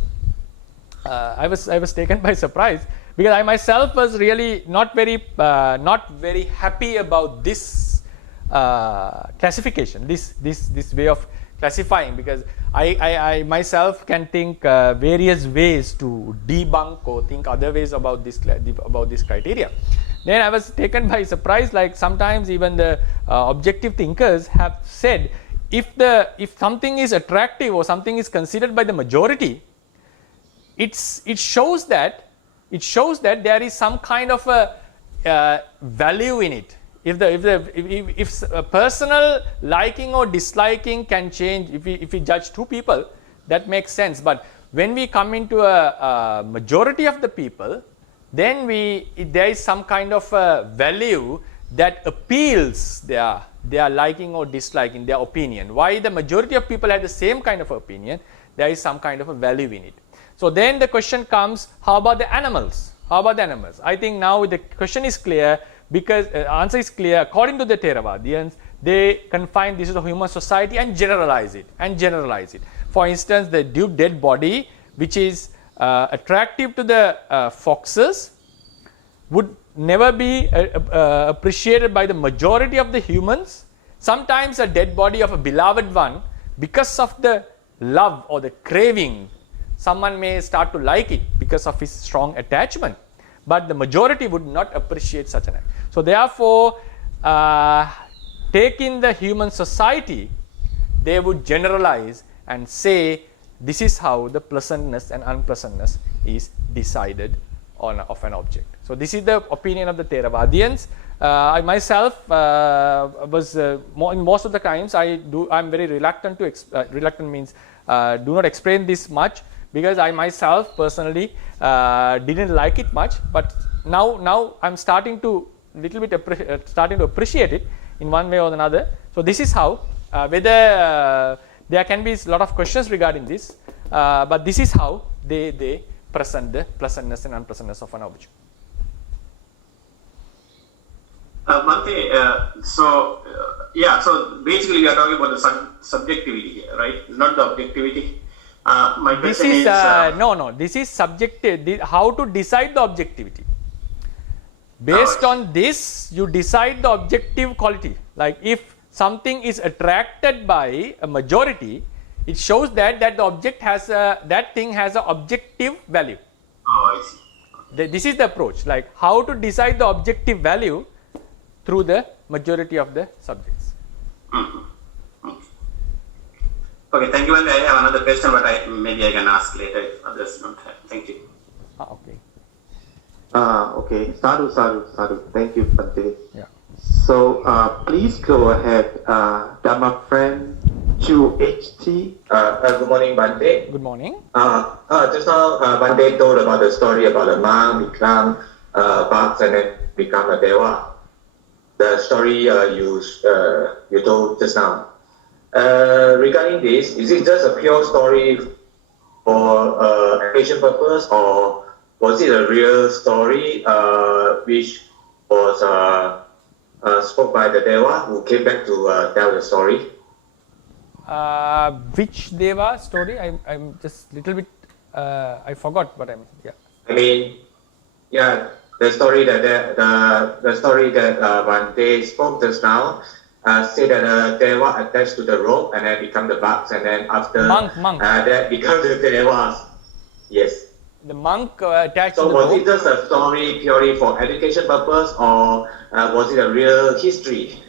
I was taken by surprise because I myself was really not very happy about this classification, this way of classifying, because I myself can think various ways to debunk or think other ways about this criteria. Then I was taken by surprise, like sometimes even the objective thinkers have said, if something is attractive or something is considered by the majority, it shows that there is some kind of a value in it. If a personal liking or disliking can change, if we judge two people, that makes sense. But when we come into a majority of the people, then there is some kind of a value that appeals their liking or disliking, their opinion. Why the majority of people have the same kind of opinion, there is some kind of a value in it. So then the question comes, how about the animals? How about the animals? I think now the question is clear, because answer is clear. According to the Theravadians, they confine this to human society and generalize it. For instance, the dead body, which is attractive to the foxes, would never be appreciated by the majority of the humans. Sometimes a dead body of a beloved one, because of the love or the craving, someone may start to like it because of his strong attachment, but the majority would not appreciate such an act. So therefore, taking the human society, they would generalize and say this is how the pleasantness and unpleasantness is decided of an object. So this is the opinion of the Theravadians. I myself was in most of the times I'm very reluctant to reluctant means do not explain this much, because I myself personally didn't like it much, but now I'm starting to little bit starting to appreciate it in one way or another. So this is how whether there can be a lot of questions regarding this, but this is how they present the pleasantness and unpleasantness of an object. Bhante, so basically we are talking about the subjectivity here, right? Not the objectivity. My question is no. This is subjective. How to decide the objectivity? Based on this, you decide the objective quality. Like if something is attracted by a majority, it shows that the object has that thing has an objective value. Oh, I see. This is the approach. Like how to decide the objective value through the majority of the subjects. Mm-hmm. Okay, thank you. I have another question, but maybe I can ask later if others don't have. Thank you. Okay. Okay. Sadhu. Thank you, Bhante. Yeah. So please go ahead, Dhamma friend Chu HT. Good morning, Bhante. Good morning. Just now, Bhante told about the story about a monk become Bhakt and then become a Deva. The story you told just now. Regarding this, is it just a pure story for education purpose, or was it a real story which was spoke by the Deva who came back to tell the story? Which Deva story? I'm just little bit I forgot, but yeah. I mean, yeah, the story that Bhante spoke just now. Say that Deva attached to the rope and then become the Bhakts, and then after monk. that become the Devas. Yes. The monk attached So to the was rope. it just a story purely for education purpose, or was it a real history?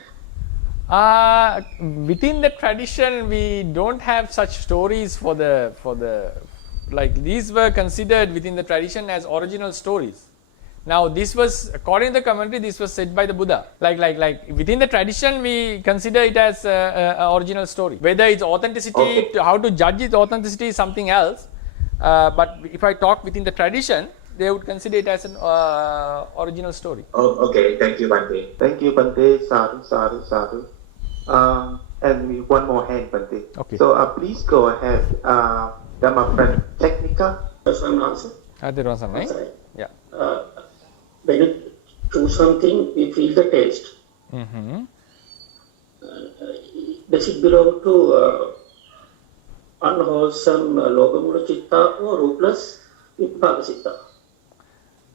Within the tradition, we don't have such stories for the like these were considered within the tradition as original stories. Now this was, according to the commentary, this was said by the Buddha. Like within the tradition, we consider it as a original story. Whether it's authenticity, how to judge its authenticity is something else. But if I talk within the tradition, they would consider it as an original story. Oh, okay. Thank you, Bhante. Thank you, Bhante. Sadhu. And we one more hand, Bhante. Okay. So please go ahead, Dhamma friend Technica. That's one answer. There was some, right? That's right. Yeah. When you choose something, we feel the taste. Mm-hmm. Does it belong to unwholesome lobamula citta or rootless vipaka citta?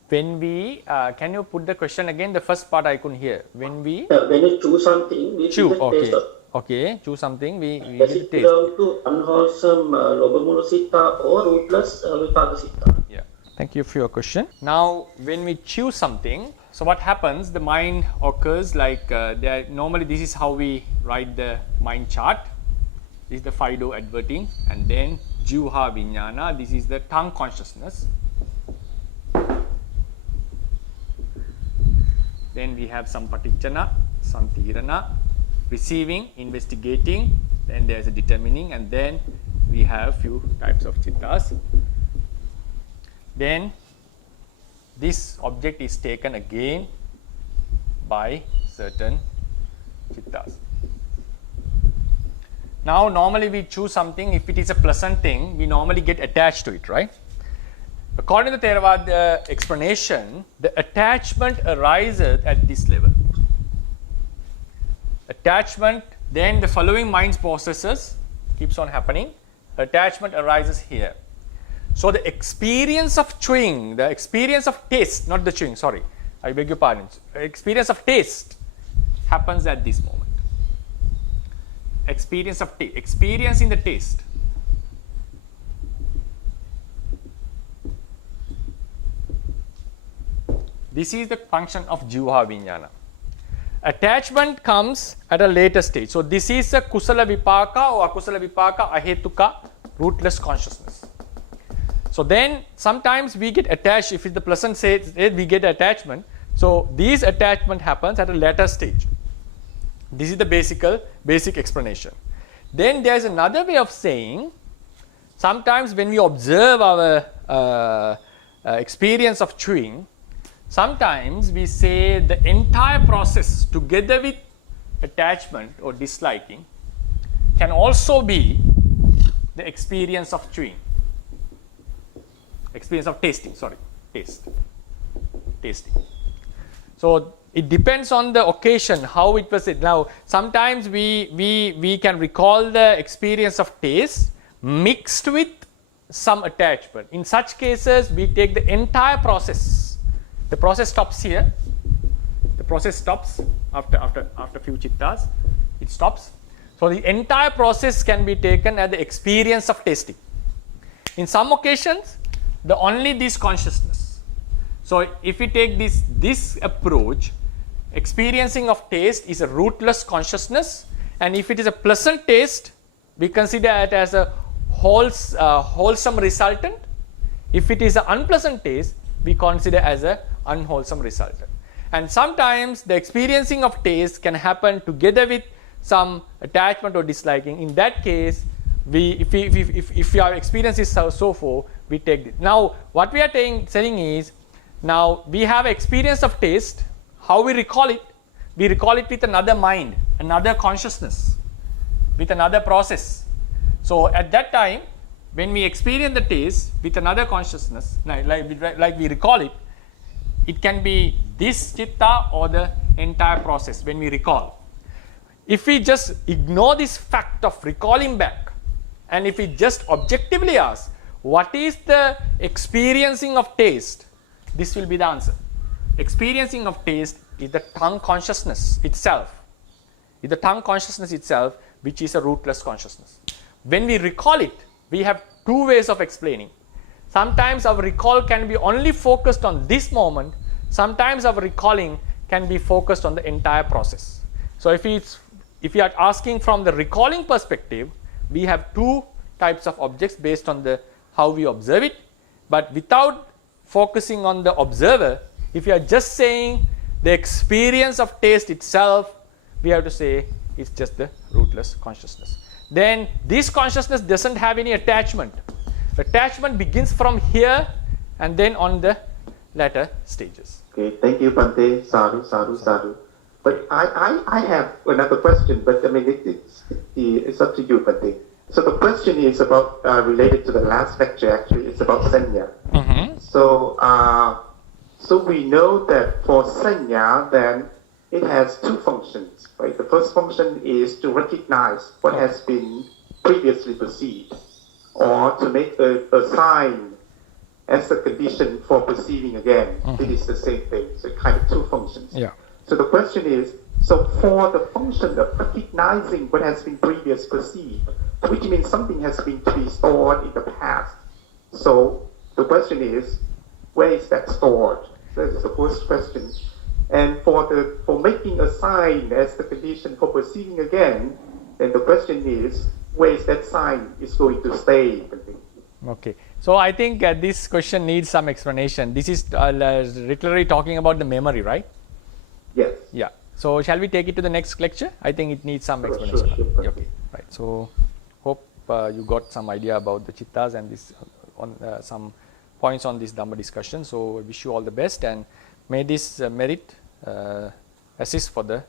When we, can you put the question again? The first part I couldn't hear. When we When you choose something, we feel the taste of. Okay, choose something, we Does get it taste. belong to unwholesome lobamula citta or rootless vipaka citta? Yeah, thank you for your question. Now, when we choose something, so what happens? The mind occurs like normally this is how we write the mind chart. This is the Fido adverting, and then Juha Vijnana. This is the tongue consciousness. Then we have Sampatichana, Santirana, receiving, investigating. Then there is a determining, and then we have few types of chittas. Then this object is taken again by certain chittas. Now normally we choose something, if it is a pleasant thing, we normally get attached to it, right? According to Theravada explanation, the attachment arises at this level. Attachment, then the following mind processes keeps on happening. Attachment arises here. So the experience of chewing, the experience of taste, not the chewing, sorry, I beg your pardon. Experience of taste happens at this moment. Experience of taste, experiencing the taste. This is the function of Jivha Vijnana. Attachment comes at a later stage. So this is a Kusala Vipaka or Akusala Vipaka Ahetuka, rootless consciousness. So then sometimes we get attached, if it's the pleasant state, we get attachment. So these attachment happens at a later stage. This is the basic explanation. Then there's another way of saying, sometimes when we observe our experience of chewing, sometimes we say the entire process together with attachment or disliking can also be the experience of chewing. Experience of tasting, tasting. So it depends on the occasion, how it was said. Now, sometimes we can recall the experience of taste mixed with some attachment. In such cases, we take the entire process. The process stops here. The process stops after few chittas. It stops. So the entire process can be taken as the experience of tasting. In some occasions, only this consciousness. So if we take this approach, experiencing of taste is a rootless consciousness, and if it is a pleasant taste, we consider it as a wholesome resultant. If it is an unpleasant taste, we consider as a unwholesome resultant. And sometimes the experiencing of taste can happen together with some attachment or disliking. In that case, if our experience is so forth, we take it. Now, what we are saying is, now we have experience of taste. How we recall it? We recall it with another mind, another consciousness, with another process. So at that time, when we experience the taste with another consciousness, like we recall it, it can be this chitta or the entire process when we recall. If we just ignore this fact of recalling back, and if we just objectively ask, what is the experiencing of taste? This will be the answer. Experiencing of taste is the tongue consciousness itself. Is the tongue consciousness itself, which is a rootless consciousness. When we recall it, we have two ways of explaining. Sometimes our recall can be only focused on this moment. Sometimes our recalling can be focused on the entire process. So if you are asking from the recalling perspective, we have two types of objects based on how we observe it. But without focusing on the observer, if you are just saying the experience of taste itself, we have to say it's just the rootless consciousness. Then this consciousness doesn't have any attachment. Attachment begins from here and then on the latter stages. Okay, thank you, Bhante. Sadhu, sadhu, sadhu. But I have another question, but I mean, it's up to you, Bhante. So the question is about, related to the last lecture, actually, it's about sanya. Mm-hmm. So we know that for sanya, then it has two functions, right? The first function is to recognize what has been previously perceived, or to make a sign as a condition for perceiving again. Mm-hmm. It is the same thing, so kind of two functions. Yeah. So the question is, so for the function of recognizing what has been previously perceived, which means something has been to be stored in the past. So the question is, where is that stored? So that is the first question. And for making a sign as the condition for perceiving again, then the question is, where is that sign is going to stay? Okay. So I think this question needs some explanation. This is literally talking about the memory, right? Yes. Yeah. So shall we take it to the next lecture? I think it needs some explanation. Sure. Okay. Right. So hope you got some idea about the chittas and this on some points on this Dhamma discussion. So I wish you all the best, and may this merit assist for the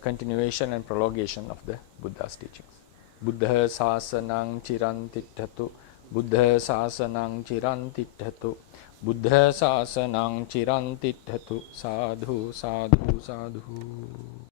continuation and prolongation of the Buddha's teachings. Buddha sasanang chirantittatu Buddha sasanang chirantitthato. Buddha sasanang chirantitthato. Sadhu, sadhu, sadhu.